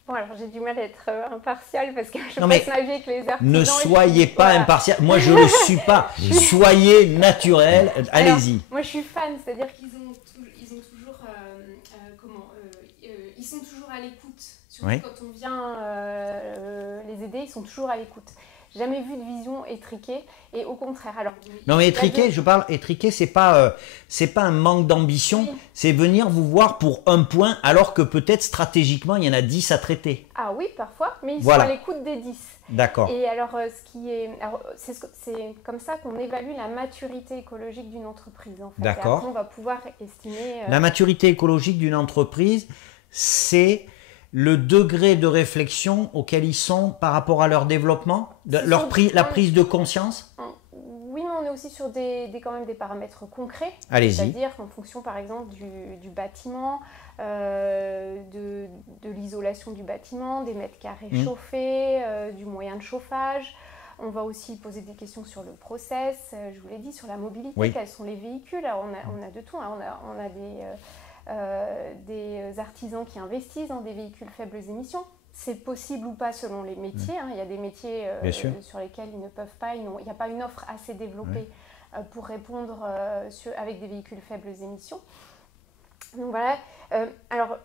Bon, alors j'ai du mal à être impartiale parce que je Non, mais passe ma vie avec les artisans. ne et soyez puis, pas voilà. impartial. Moi, je ne le suis pas. Soyez naturel. Allez-y. Alors, moi, je suis fan, c'est-à-dire qu'ils ont toujours, ils sont toujours à l'écoute. Surtout Oui. quand on vient les aider, ils sont toujours à l'écoute. Jamais vu de vision étriquée et au contraire. Alors, Non, mais il y a étriqué, deux- je parle étriqué, c'est pas un manque d'ambition, Oui. c'est venir vous voir pour un point, alors que peut-être stratégiquement, il y en a 10 à traiter. Ah oui, parfois, mais ils Voilà. sont à l'écoute des 10. D'accord. Et alors, c'est comme ça qu'on évalue la maturité écologique d'une entreprise. En fait. D'accord. Et après, on va pouvoir estimer. La maturité écologique d'une entreprise, c'est le degré de réflexion auquel ils sont par rapport à leur développement, la prise de conscience. Oui, mais on est aussi sur quand même des paramètres concrets. Allez-y. C'est-à-dire en fonction, par exemple, du bâtiment, de l'isolation du bâtiment, des mètres carrés chauffés, du moyen de chauffage. On va aussi poser des questions sur le process, je vous l'ai dit, sur la mobilité, Oui. quels sont les véhicules. Alors, on a de tout, hein. On a des artisans qui investissent dans des véhicules faibles émissions. C'est possible ou pas selon les métiers. Hein. Il y a des métiers Bien sûr. sur lesquels ils ne peuvent pas, il n'y a pas une offre assez développée pour répondre avec des véhicules faibles émissions. Donc voilà. Alors,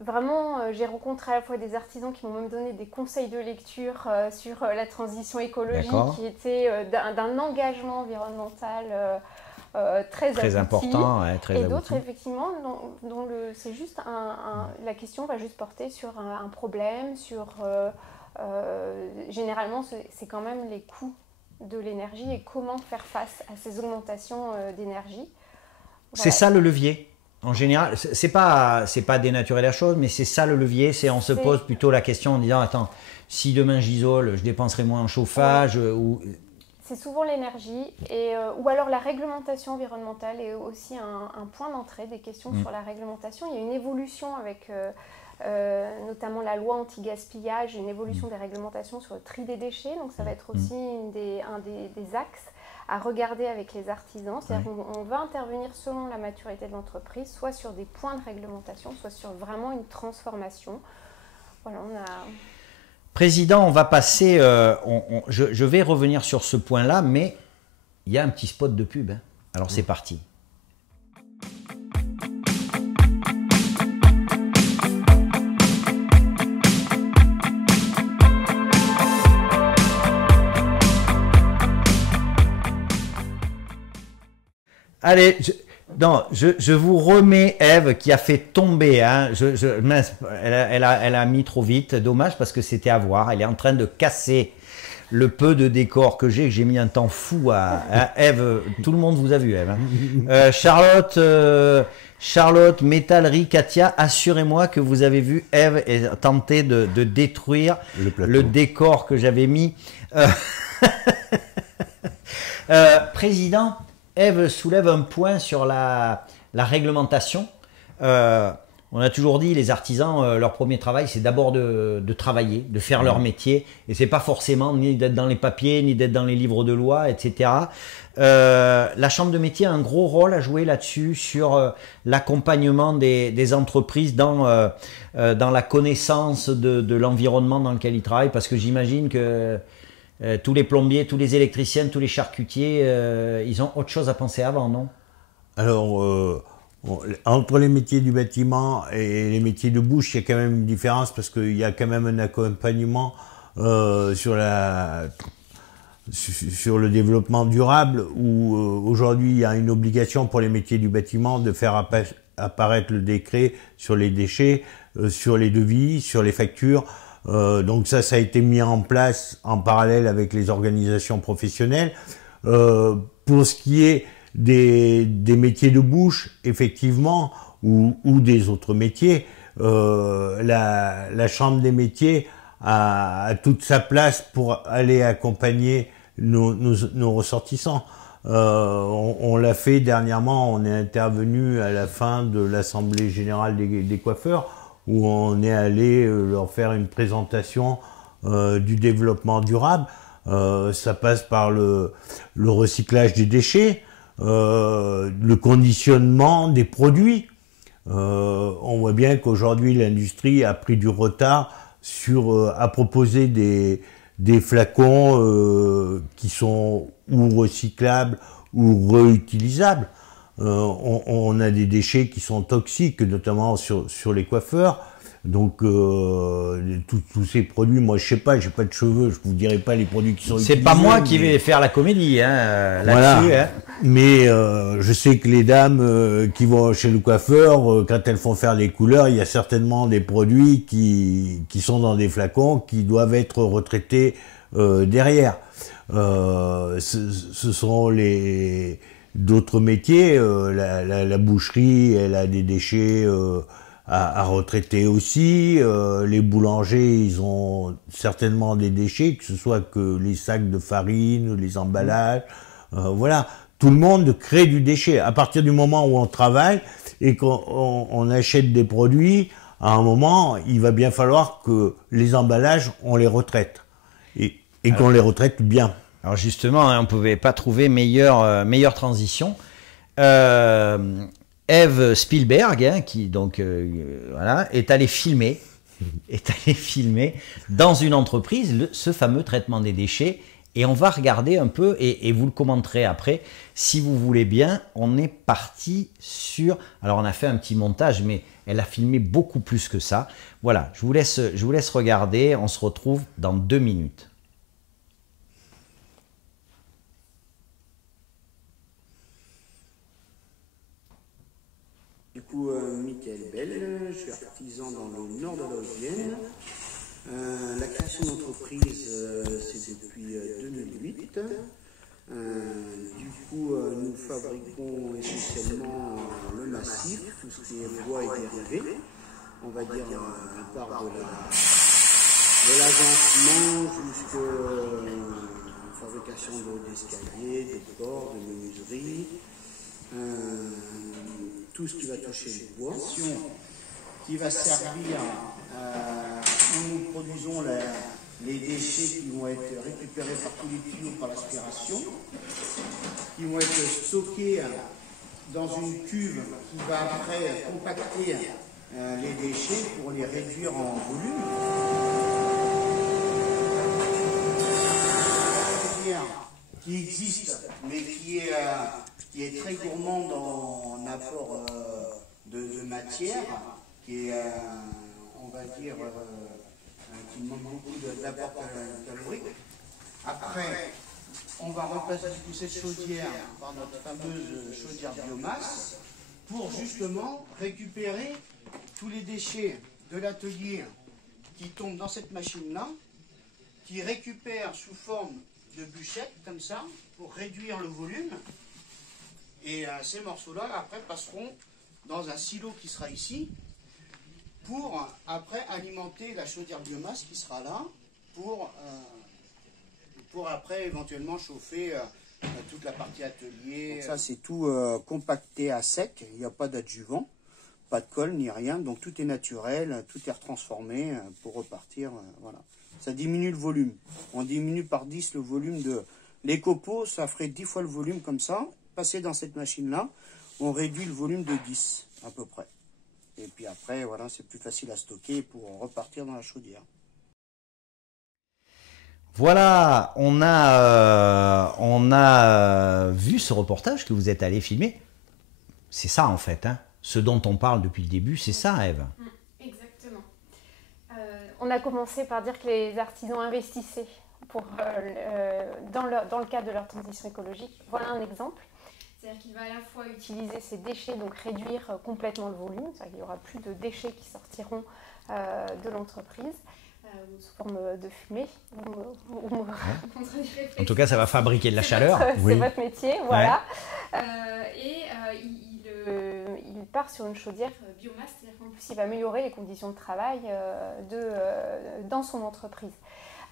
vraiment, j'ai rencontré à la fois des artisans qui m'ont même donné des conseils de lecture sur la transition écologique, D'accord. qui était d'un engagement environnemental très abouti. Important, ouais, très Et abouti. d'autres, effectivement, c'est juste la question va juste porter sur un problème, généralement, c'est quand même les coûts de l'énergie et comment faire face à ces augmentations d'énergie. C'est ça le levier. En général, c'est pas dénaturer la chose, mais c'est ça le levier. On se pose plutôt la question en disant, attends, si demain j'isole, je dépenserai moins en chauffage ou... C'est souvent l'énergie, ou alors la réglementation environnementale est aussi un point d'entrée des questions sur la réglementation. Il y a une évolution avec notamment la loi anti-gaspillage, une évolution des réglementations sur le tri des déchets. Donc ça va être aussi un des axes à regarder avec les artisans. C'est-à-dire qu'on va intervenir selon la maturité de l'entreprise, soit sur des points de réglementation, soit sur vraiment une transformation. Voilà, on a... Président, on va passer, je vais revenir sur ce point-là, mais il y a un petit spot de pub. Hein. Alors c'est parti. Allez, je vous remets Ève qui a fait tomber. Hein, mince, elle a mis trop vite. Dommage parce que c'était à voir. Elle est en train de casser le peu de décor que j'ai mis un temps fou à Ève. Tout le monde vous a vu, Ève. Hein. Charlotte, Métallerie, Katia, assurez-moi que vous avez vu Ève tenter de détruire le décor que j'avais mis. Président, Ève soulève un point sur la réglementation. On a toujours dit, les artisans, leur premier travail, c'est d'abord de travailler, de faire leur métier. Et c'est pas forcément ni d'être dans les papiers, ni d'être dans les livres de loi, etc. La Chambre de métier a un gros rôle à jouer là-dessus, sur l'accompagnement des entreprises dans la connaissance de l'environnement dans lequel ils travaillent. Parce que j'imagine que tous les plombiers, tous les électriciens, tous les charcutiers, ils ont autre chose à penser avant, non? Alors, entre les métiers du bâtiment et les métiers de bouche, il y a quand même une différence parce qu'il y a quand même un accompagnement sur le développement durable où aujourd'hui il y a une obligation pour les métiers du bâtiment de faire apparaître le décret sur les déchets, sur les devis, sur les factures. Donc ça a été mis en place en parallèle avec les organisations professionnelles. Pour ce qui est des métiers de bouche, effectivement, ou des autres métiers, la Chambre des métiers a toute sa place pour aller accompagner nos ressortissants. On l'a fait dernièrement, on est intervenu à la fin de l'Assemblée Générale des coiffeurs, où on est allé leur faire une présentation du développement durable. Ça passe par le recyclage des déchets, le conditionnement des produits, On voit bien qu'aujourd'hui l'industrie a pris du retard à proposer des flacons qui sont ou recyclables ou réutilisables. On a des déchets qui sont toxiques, notamment sur les coiffeurs. Donc tous ces produits, moi je sais pas, j'ai pas de cheveux, je vous dirai pas les produits qui sont utilisés. C'est pas moi qui vais faire la comédie là-dessus. Voilà. Hein. Mais je sais que les dames qui vont chez le coiffeur, quand elles font faire les couleurs, il y a certainement des produits qui sont dans des flacons qui doivent être retraités derrière. Ce sont d'autres métiers. La boucherie, elle a des déchets à retraiter aussi. Les boulangers, ils ont certainement des déchets, que ce soit que les sacs de farine, les emballages. Voilà, tout le monde crée du déchet. À partir du moment où on travaille et qu'on achète des produits, à un moment, il va bien falloir que les emballages, on les retraite. Et qu'on les retraite bien. Alors justement, on ne pouvait pas trouver meilleure transition. Eve Spielberg, qui donc voilà, est allée filmer dans une entreprise ce fameux traitement des déchets. Et on va regarder un peu, et vous le commenterez après, si vous voulez bien. On est parti sur... Alors on a fait un petit montage, mais elle a filmé beaucoup plus que ça. Voilà, je vous laisse regarder, on se retrouve dans 2 minutes. Du coup, Michael Bell, je suis artisan dans le nord de la Haute-Vienne. La création d'entreprise, c'est depuis 2008. Du coup, nous fabriquons essentiellement le massif, tout ce qui est bois et dérivés. On va dire, on part de l'agencement jusqu'à la fabrication d'escaliers, de corps, de menuiseries. Tout ce qui va toucher le bois, qui va servir où nous produisons les déchets qui vont être récupérés par tous les tuyaux par l'aspiration, qui vont être stockés dans une cuve qui va après compacter les déchets pour les réduire en volume. Qui existe, mais qui est très gourmande en apport de matière, qui est, on va dire, qui demande beaucoup d'apport calorique. Après, on va remplacer toute cette chaudière par notre fameuse chaudière biomasse pour justement récupérer tous les déchets de l'atelier qui tombent dans cette machine-là, qui récupère sous forme de bûchettes comme ça pour réduire le volume, et ces morceaux-là après passeront dans un silo qui sera ici pour après alimenter la chaudière biomasse qui sera là pour après éventuellement chauffer toute la partie atelier. Donc ça c'est tout compacté à sec, il n'y a pas d'adjuvant, pas de colle ni rien, donc tout est naturel, tout est retransformé pour repartir, voilà. Ça diminue le volume. On diminue par 10 le volume de... Les copeaux, ça ferait 10 fois le volume comme ça. Passer dans cette machine-là, on réduit le volume de 10 à peu près. Et puis après, voilà, c'est plus facile à stocker pour repartir dans la chaudière. Voilà, on a vu ce reportage que vous êtes allé filmer. C'est ça en fait, hein. Ce dont on parle depuis le début, c'est ça, Eve. Exactement. On a commencé par dire que les artisans investissaient dans le cadre de leur transition écologique. Voilà un exemple. C'est-à-dire qu'il va à la fois utiliser ces déchets, donc réduire complètement le volume, c'est-à-dire qu'il n'y aura plus de déchets qui sortiront de l'entreprise sous forme de fumée. En tout cas, ça va fabriquer de la chaleur. C'est votre métier, voilà. Ouais. Il part sur une chaudière biomasse, c'est-à-dire qu'en plus, il va améliorer les conditions de travail dans son entreprise.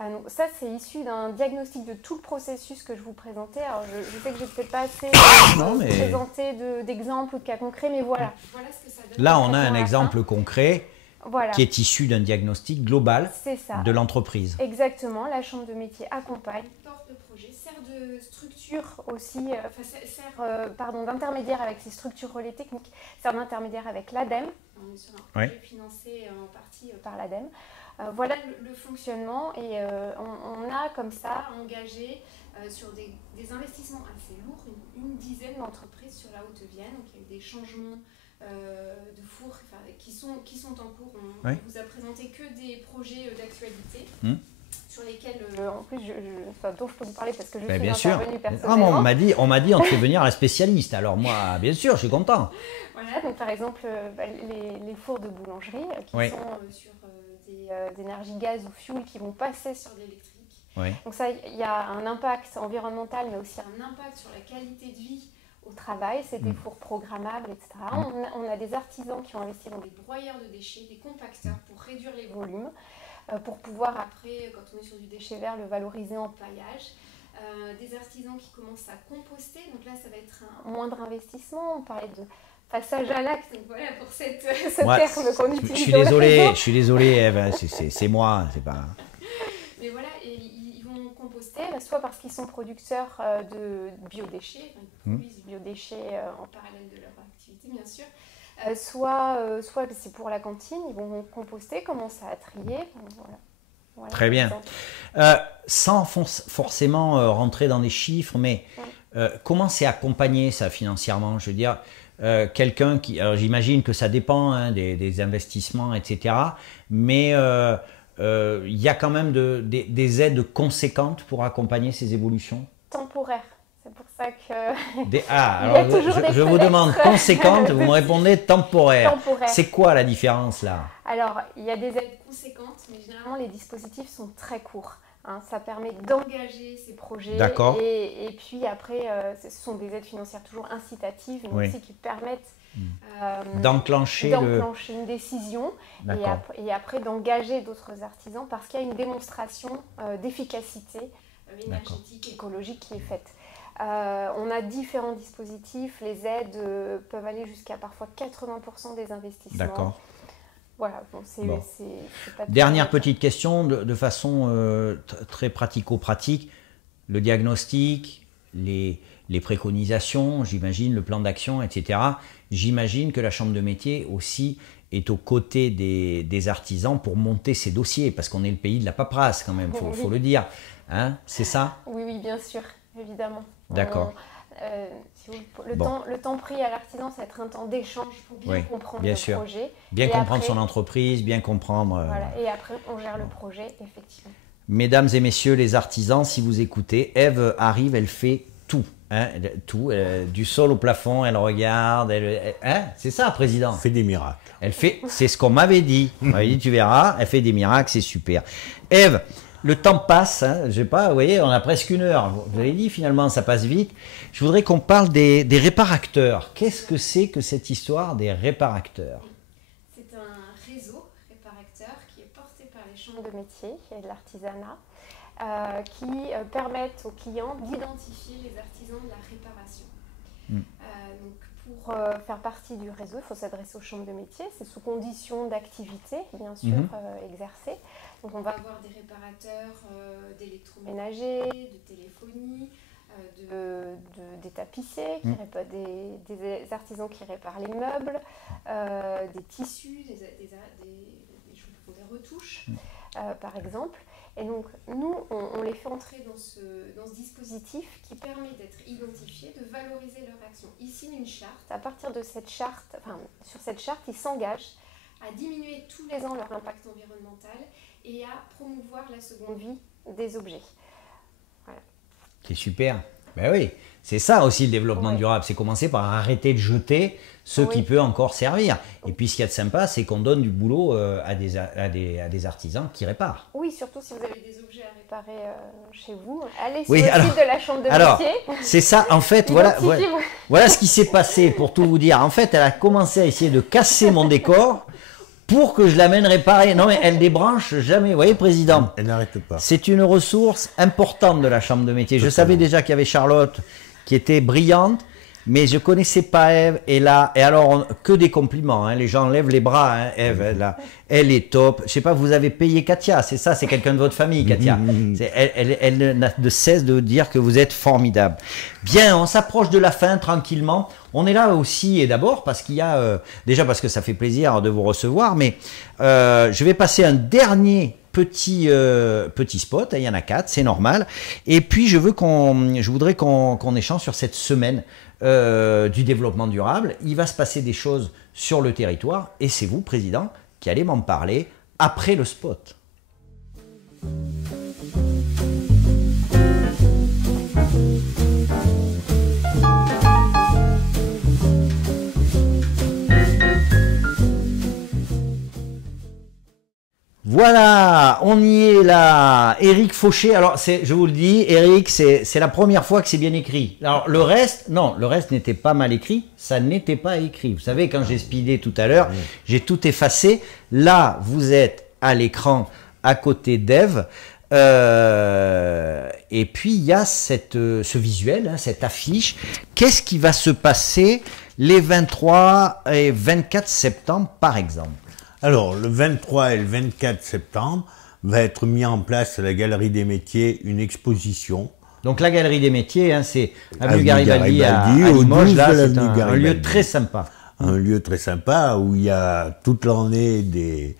Donc ça, c'est issu d'un diagnostic de tout le processus que je vous présentais. Alors, je sais que je n'ai peut-être pas assez présenté d'exemples ou de cas concrets, mais voilà. Voilà ce que ça donne. Là, on a un exemple concret voilà. Qui est issu d'un diagnostic global de l'entreprise. Exactement, la chambre de métier accompagne. porte le projet, sert de structure aussi, pardon, d'intermédiaire avec ces structures relais techniques, sert d'intermédiaire avec l'ADEME. On est sur un projet financé en partie par l'ADEME. Voilà le fonctionnement et on a comme ça engagé sur des investissements assez lourds, une dizaine d'entreprises sur la Haute-Vienne. Donc il y a eu des changements de fours qui sont en cours. On vous a présenté que des projets d'actualité. Sur lesquels, en plus, dont je peux vous parler parce que je suis intervenue personnellement. On m'a dit, on te fait venir la spécialiste. Alors moi, bien sûr, je suis content. Voilà, donc par exemple, les fours de boulangerie qui sont sur des énergies gaz ou fioul qui vont passer sur l'électrique. Donc ça, il y a un impact environnemental, mais aussi un impact sur la qualité de vie au travail. C'est des fours programmables, etc. On a des artisans qui ont investi dans des broyeurs de déchets, des compacteurs pour réduire les volumes. Pour pouvoir après, quand on est sur du déchet vert, le valoriser en paillage. Des artisans qui commencent à composter, donc là ça va être un moindre investissement. On parlait de passage à l'acte, donc voilà pour ce terme qu'on utilise. Je suis désolé Ève, c'est moi, c'est pas... Mais voilà, et ils vont composter, soit parce qu'ils sont producteurs de biodéchets, ils produisent du biodéchets en parallèle de leur activité bien sûr. Soit c'est pour la cantine, ils vont composter, commencer à trier. Voilà, très bien. Sans forcément rentrer dans des chiffres, mais comment c'est accompagné ça financièrement? Je veux dire, quelqu'un qui... Alors j'imagine que ça dépend des investissements, etc. Mais il y a quand même des aides conséquentes pour accompagner ces évolutions? Temporaires. C'est pour ça que... je vous demande conséquente, vous me répondez temporaire. C'est quoi la différence là? Alors, il y a des aides conséquentes, mais généralement les dispositifs sont très courts. Ça permet d'engager ces projets. D'accord. Et puis après, ce sont des aides financières toujours incitatives, mais aussi qui permettent d'enclencher une décision et après d'engager d'autres artisans parce qu'il y a une démonstration d'efficacité énergétique, écologique qui est faite. On a différents dispositifs, les aides peuvent aller jusqu'à parfois 80% des investissements. D'accord. Voilà, bon, c'est pas Dernière petite question de façon très pratico-pratique, le diagnostic, les préconisations, j'imagine, le plan d'action, etc. J'imagine que la Chambre de métier aussi est aux côtés des artisans pour monter ces dossiers, parce qu'on est le pays de la paperasse quand même, faut le dire. Hein, c'est ça? Oui, bien sûr, évidemment. D'accord. Le temps pris à l'artisan, ça va être un temps d'échange pour bien comprendre le projet. Bien comprendre son entreprise, bien comprendre... Voilà, et après, on gère le projet, effectivement. Mesdames et messieurs les artisans, si vous écoutez, Ève arrive, elle fait tout. Tout, du sol au plafond, elle regarde, c'est ça, président. Elle fait des miracles. C'est ce qu'on m'avait dit. On m'avait dit, tu verras, elle fait des miracles, c'est super. Ève, le temps passe, je sais pas, vous voyez, on a presque 1 heure. Vous avez dit, finalement, ça passe vite. Je voudrais qu'on parle des réparacteurs. Qu'est-ce que c'est que cette histoire des réparacteurs? C'est un réseau réparacteur qui est porté par les chambres de métiers et de l'artisanat qui permettent aux clients d'identifier les artisans de la réparation. Donc pour faire partie du réseau, il faut s'adresser aux chambres de métiers. C'est sous condition d'activité, bien sûr, exercée. Donc on va avoir des réparateurs d'électroménager, de téléphonie, des tapissiers, des artisans qui réparent les meubles, des tissus, des choses qui font des retouches, par exemple. Et donc, nous, on les fait entrer dans ce dispositif qui permet d'être identifiés, de valoriser leur action. Ils signent une charte. À partir de cette charte, sur cette charte, ils s'engagent à diminuer tous les ans leur impact environnemental et à promouvoir la seconde vie des objets. Voilà. C'est super. Ben oui, c'est ça aussi le développement durable. C'est commencer par arrêter de jeter ce qui peut encore servir. Et puis ce qu'il y a de sympa, c'est qu'on donne du boulot à des artisans qui réparent. Oui, surtout si vous avez des objets à réparer chez vous. Allez sur le site de la Chambre de métier. C'est ça, en fait, voilà ce qui s'est passé, pour tout vous dire. En fait, elle a commencé à essayer de casser mon décor pour que je l'amène réparer. Non, mais elle débranche jamais. Vous voyez, président, elle n'arrête pas. C'est une ressource importante de la Chambre de métier. Je savais déjà qu'il y avait Charlotte qui était brillante. mais je connaissais pas Ève. Et là, et alors, que des compliments. Hein, les gens lèvent les bras. Hein, Ève, elle est top. Je sais pas, vous avez payé Katia, c'est ça? C'est quelqu'un de votre famille, Katia. Elle n'a de cesse de dire que vous êtes formidable. Bien, on s'approche de la fin tranquillement. On est là aussi, et d'abord parce qu'il y a... déjà parce que ça fait plaisir de vous recevoir, mais je vais passer un dernier petit spot, il y en a 4, c'est normal. Et puis je voudrais qu'on échange sur cette semaine du développement durable. Il va se passer des choses sur le territoire, et c'est vous, Président, qui allez m'en parler après le spot. Voilà, on y est là. Éric Fauché, alors je vous le dis, Éric, c'est la première fois que c'est bien écrit. Alors le reste, non, le reste n'était pas mal écrit, ça n'était pas écrit. Vous savez, quand j'ai speedé tout à l'heure, j'ai tout effacé. Là, vous êtes à l'écran à côté d'Ève. Et puis il y a ce visuel, hein, cette affiche. Qu'est-ce qui va se passer les 23 et 24 septembre, par exemple? Alors, le 23 et le 24 septembre, va être mis en place à la Galerie des Métiers une exposition. Donc la Galerie des Métiers, hein, c'est avenue Garibaldi à Limoges, là, c'est un lieu très sympa. Un lieu très sympa où il y a toute l'année des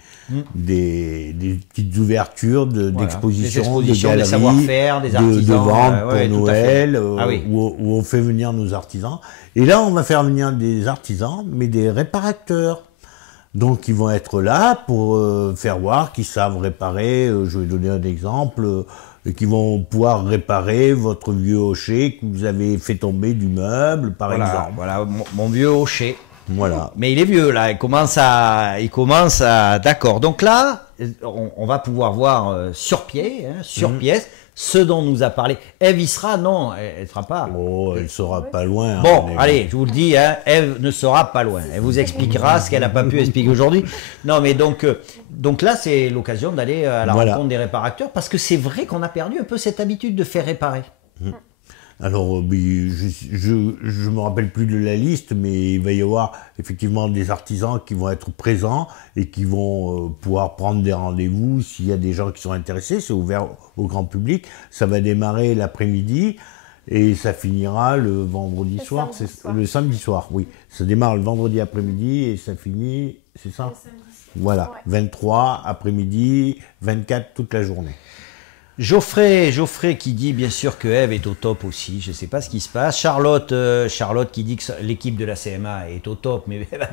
petites ouvertures d'expositions, de galeries, des savoir-faire, des artisans, de ventes pour Noël, oui. où on fait venir nos artisans. Et là, on va faire venir des artisans, mais des réparateurs. Donc, ils vont être là pour faire voir qu'ils savent réparer. Je vais donner un exemple. Qui vont pouvoir réparer votre vieux hocher que vous avez fait tomber du meuble, par exemple. Voilà, mon vieux hocher. Voilà. Mais il est vieux, là. Il commence à... D'accord. Donc là, on va pouvoir voir sur pied, hein, sur pièce, ce dont nous a parlé. Ève y sera? Non, elle ne sera pas. Oh, elle sera pas loin. Bon, allez, je vous le dis, hein, Ève ne sera pas loin. Elle vous expliquera ce qu'elle n'a pas pu expliquer aujourd'hui. Non, mais donc là, c'est l'occasion d'aller à la rencontre des réparateurs, parce que c'est vrai qu'on a perdu un peu cette habitude de faire réparer. Alors, je me rappelle plus de la liste, mais il va y avoir effectivement des artisans qui vont être présents et qui vont pouvoir prendre des rendez-vous s'il y a des gens qui sont intéressés. C'est ouvert au grand public. Ça va démarrer l'après-midi et ça finira le vendredi soir. Le samedi soir, oui. Ça démarre le vendredi après-midi et ça finit, c'est ça? Voilà, ouais. 23 après-midi, 24 toute la journée. Geoffrey qui dit bien sûr que Ève est au top aussi, je ne sais pas ce qui se passe. Charlotte qui dit que l'équipe de la CMA est au top, mais elle va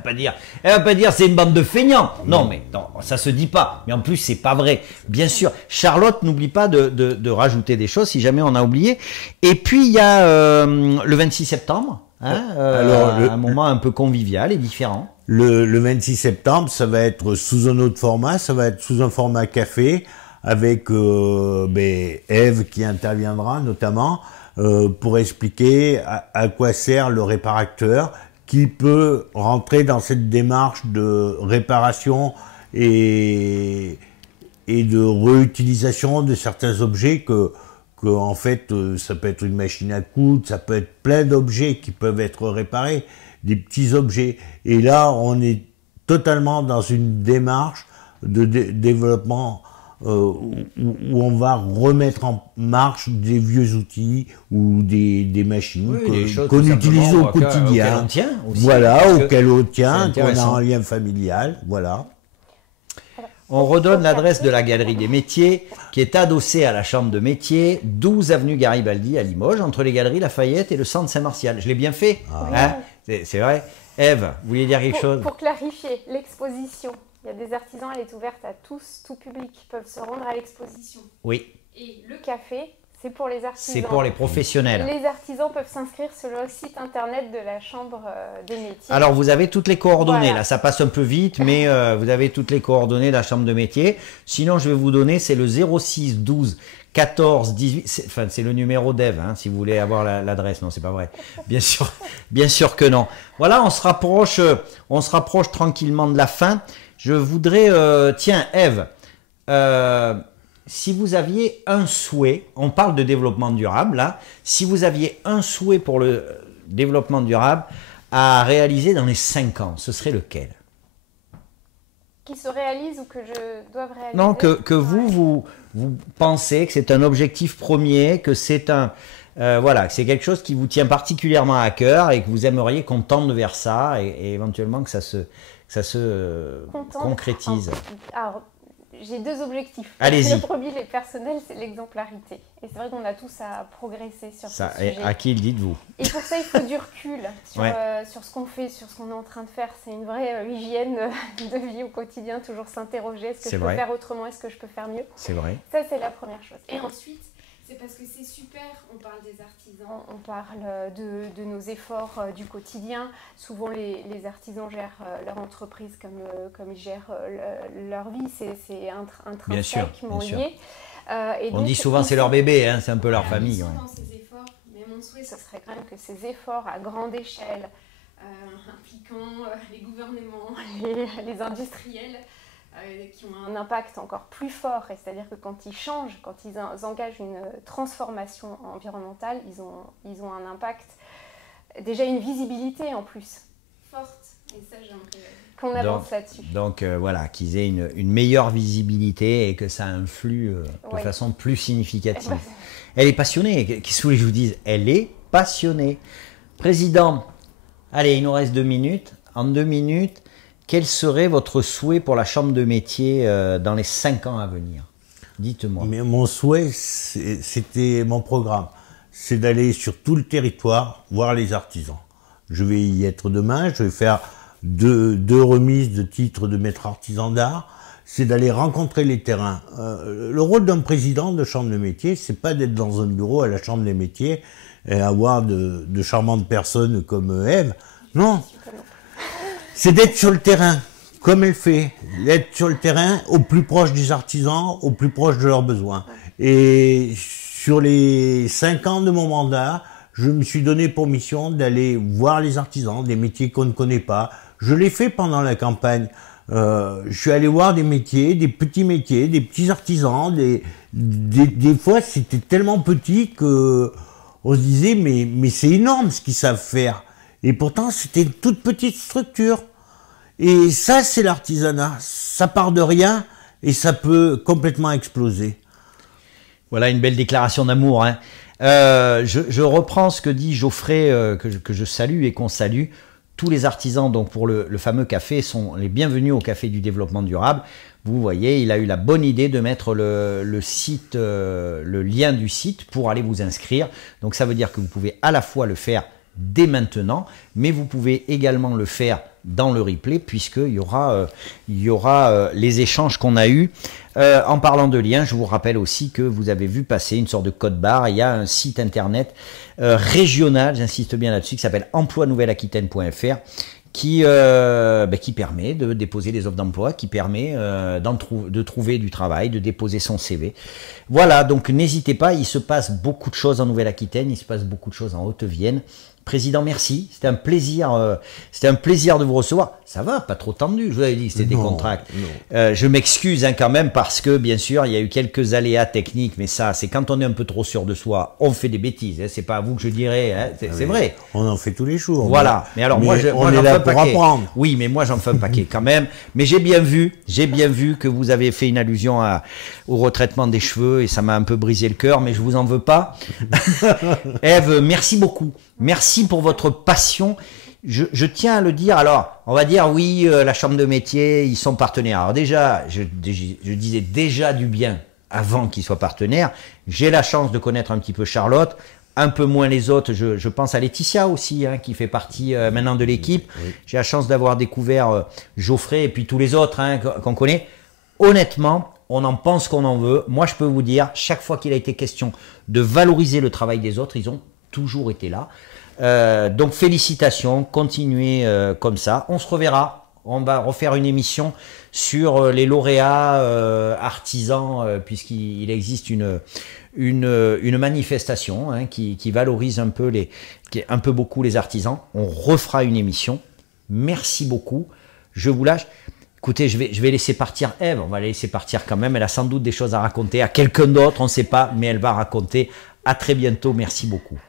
pas dire c'est une bande de feignants. Non, mais non, ça se dit pas. Mais en plus, c'est pas vrai. Bien sûr, Charlotte n'oublie pas de rajouter des choses si jamais on a oublié. Et puis il y a le 26 septembre, hein, un moment un peu convivial et différent. Le 26 septembre, ça va être sous un autre format, ça va être sous un format café, avec Ève qui interviendra notamment pour expliquer à quoi sert le réparateur, qui peut rentrer dans cette démarche de réparation et de réutilisation de certains objets que en fait ça peut être une machine à coudre, ça peut être plein d'objets qui peuvent être réparés, des petits objets. Et là, on est totalement dans une démarche de développement où on va remettre en marche des vieux outils ou des machines qu'on utilise au quotidien. Auquel on tient, qu'on a un lien familial, voilà. On redonne l'adresse de la Galerie des Métiers, qui est adossée à la Chambre de métiers, 12 avenue Garibaldi à Limoges, entre les Galeries Lafayette et le Centre Saint-Martial. Je l'ai bien fait, hein? C'est vrai. Ève, vous vouliez dire quelque chose? Pour clarifier, l'exposition. Il y a des artisans, elle est ouverte à tous, tout public peuvent se rendre à l'exposition. Oui. Et le café, c'est pour les artisans. C'est pour les professionnels. Les artisans peuvent s'inscrire sur le site internet de la Chambre des métiers. Alors, vous avez toutes les coordonnées. Là, ça passe un peu vite, mais vous avez toutes les coordonnées de la Chambre de métiers. Sinon, je vais vous donner, c'est le 06 12 14 18. C'est le numéro d'Ève, hein, si vous voulez avoir l'adresse. Non, c'est pas vrai. Bien sûr que non. Voilà, on se rapproche tranquillement de la fin. Je voudrais, tiens, Ève, si vous aviez un souhait, on parle de développement durable, là, si vous aviez un souhait pour développement durable à réaliser dans les 5 ans, ce serait lequel? Qui se réalise ou que je dois réaliser? Non, que Ouais. vous pensez que c'est un objectif premier, que c'est voilà, que c'est quelque chose qui vous tient particulièrement à cœur et que vous aimeriez qu'on tende vers ça et éventuellement que ça se Contente. concrétise. Alors, j'ai 2 objectifs. Allez-y. Le premier, les personnels, c'est l'exemplarité. Et c'est vrai qu'on a tous à progresser sur Ça, ce et sujet. à qui le dites-vous? Et pour ça, il faut du recul Ouais. sur ce qu'on fait, sur ce qu'on est en train de faire. C'est une vraie hygiène de vie au quotidien, toujours s'interroger. Est-ce que C'est je peux vrai. faire autrement? Est-ce que je peux faire mieux? C'est vrai. Ça, c'est la première chose. Et ensuite, c'est parce que c'est super, on parle des artisans. On parle de nos efforts du quotidien. Souvent, les artisans gèrent leur entreprise comme ils gèrent leur vie. C'est Bien sûr, intrinsèquement bien sûr. lié. Et On donc, dit souvent il c'est leur faut- bébé, hein, c'est un peu leur Voilà, famille. ils sont Ouais. dans ces efforts, mais mon souhait, Ce serait quand même que ces efforts à grande échelle, impliquant les gouvernements, les industriels, qui ont un impact encore plus fort. Et c'est-à-dire que quand ils changent, quand ils engagent une transformation environnementale, ils ont un impact, déjà une visibilité en plus, forte, et ça, j'aimerais. qu'on avance là-dessus. Donc voilà, qu'ils aient une meilleure visibilité et que ça influe de Ouais. façon plus significative. Ouais. Elle est passionnée, qu'est-ce que vous voulez que je vous dise? Elle est passionnée. Président, allez, il nous reste 2 minutes. En 2 minutes, quel serait votre souhait pour la Chambre de métier dans les 5 ans à venir? Dites-moi. Mais mon souhait, c'était mon programme, c'est d'aller sur tout le territoire voir les artisans. Je vais y être demain, je vais faire deux remises de titres de maître artisan d'art. C'est d'aller rencontrer les terrains. Le rôle d'un président de chambre de métier, c'est pas d'être dans un bureau à la chambre des métiers et avoir de charmantes personnes comme Ève. Non, c'est d'être sur le terrain, comme elle fait, d'être sur le terrain au plus proche des artisans, au plus proche de leurs besoins. Et sur les 5 ans de mon mandat, je me suis donné pour mission d'aller voir les artisans, des métiers qu'on ne connaît pas. Je l'ai fait pendant la campagne. Je suis allé voir des métiers, des petits artisans. Des fois, c'était tellement petit que on se disait mais c'est énorme ce qu'ils savent faire. Et pourtant, c'était une toute petite structure. Et ça, c'est l'artisanat. Ça part de rien et ça peut complètement exploser. Voilà une belle déclaration d'amour. Hein. Je reprends ce que dit Geoffrey, que je salue et qu'on salue. Tous les artisans donc pour le fameux café sont les bienvenus au Café du Développement Durable. Vous voyez, il a eu la bonne idée de mettre le site, le lien du site pour aller vous inscrire. Donc ça veut dire que vous pouvez à la fois le faire dès maintenant, mais vous pouvez également le faire dans le replay puisqu'il y aura les échanges qu'on a eus. En parlant de liens, je vous rappelle aussi que vous avez vu passer une sorte de code barre. Il y a un site internet régional, j'insiste bien là-dessus, qui s'appelle emploi-nouvelle-aquitaine.fr qui permet de déposer des offres d'emploi, qui permet de trouver du travail, de déposer son CV. Voilà, donc n'hésitez pas, il se passe beaucoup de choses en Nouvelle-Aquitaine, il se passe beaucoup de choses en Haute-Vienne. Président, merci. C'était un plaisir de vous recevoir. Ça va, pas trop tendu. Je vous avais dit que c'était des contracts. Je m'excuse quand même parce que bien sûr il y a eu quelques aléas techniques, mais ça c'est quand on est un peu trop sûr de soi, on fait des bêtises. Hein. C'est pas à vous que je dirais. Hein. C'est vrai. On en fait tous les jours. Voilà. Mais alors moi on est j'en fais là un pour paquet. apprendre. Oui, mais moi j'en fais un paquet quand même. Mais j'ai bien vu que vous avez fait une allusion au retraitement des cheveux et ça m'a un peu brisé le cœur, mais je vous en veux pas. Ève, merci beaucoup. Merci pour votre passion. Je tiens à le dire. Alors, on va dire oui, la chambre de métier, ils sont partenaires. Alors déjà, je disais déjà du bien avant qu'ils soient partenaires. J'ai la chance de connaître un petit peu Charlotte, un peu moins les autres. Je pense à Laetitia aussi, hein, qui fait partie maintenant de l'équipe. Oui. J'ai la chance d'avoir découvert Geoffrey et puis tous les autres hein, qu'on connaît. Honnêtement, on en pense qu'on en veut. Moi, je peux vous dire, chaque fois qu'il a été question de valoriser le travail des autres, ils ont toujours été là. Donc félicitations, continuez comme ça. On se reverra, on va refaire une émission sur les lauréats artisans puisqu'il existe une manifestation hein, qui valorise un peu beaucoup les artisans. On refera une émission. Merci beaucoup. Je vous lâche. Écoutez, je vais laisser partir Ève, on va la laisser partir quand même. Elle a sans doute des choses à raconter à quelqu'un d'autre, on ne sait pas, mais elle va raconter. À très bientôt, merci beaucoup.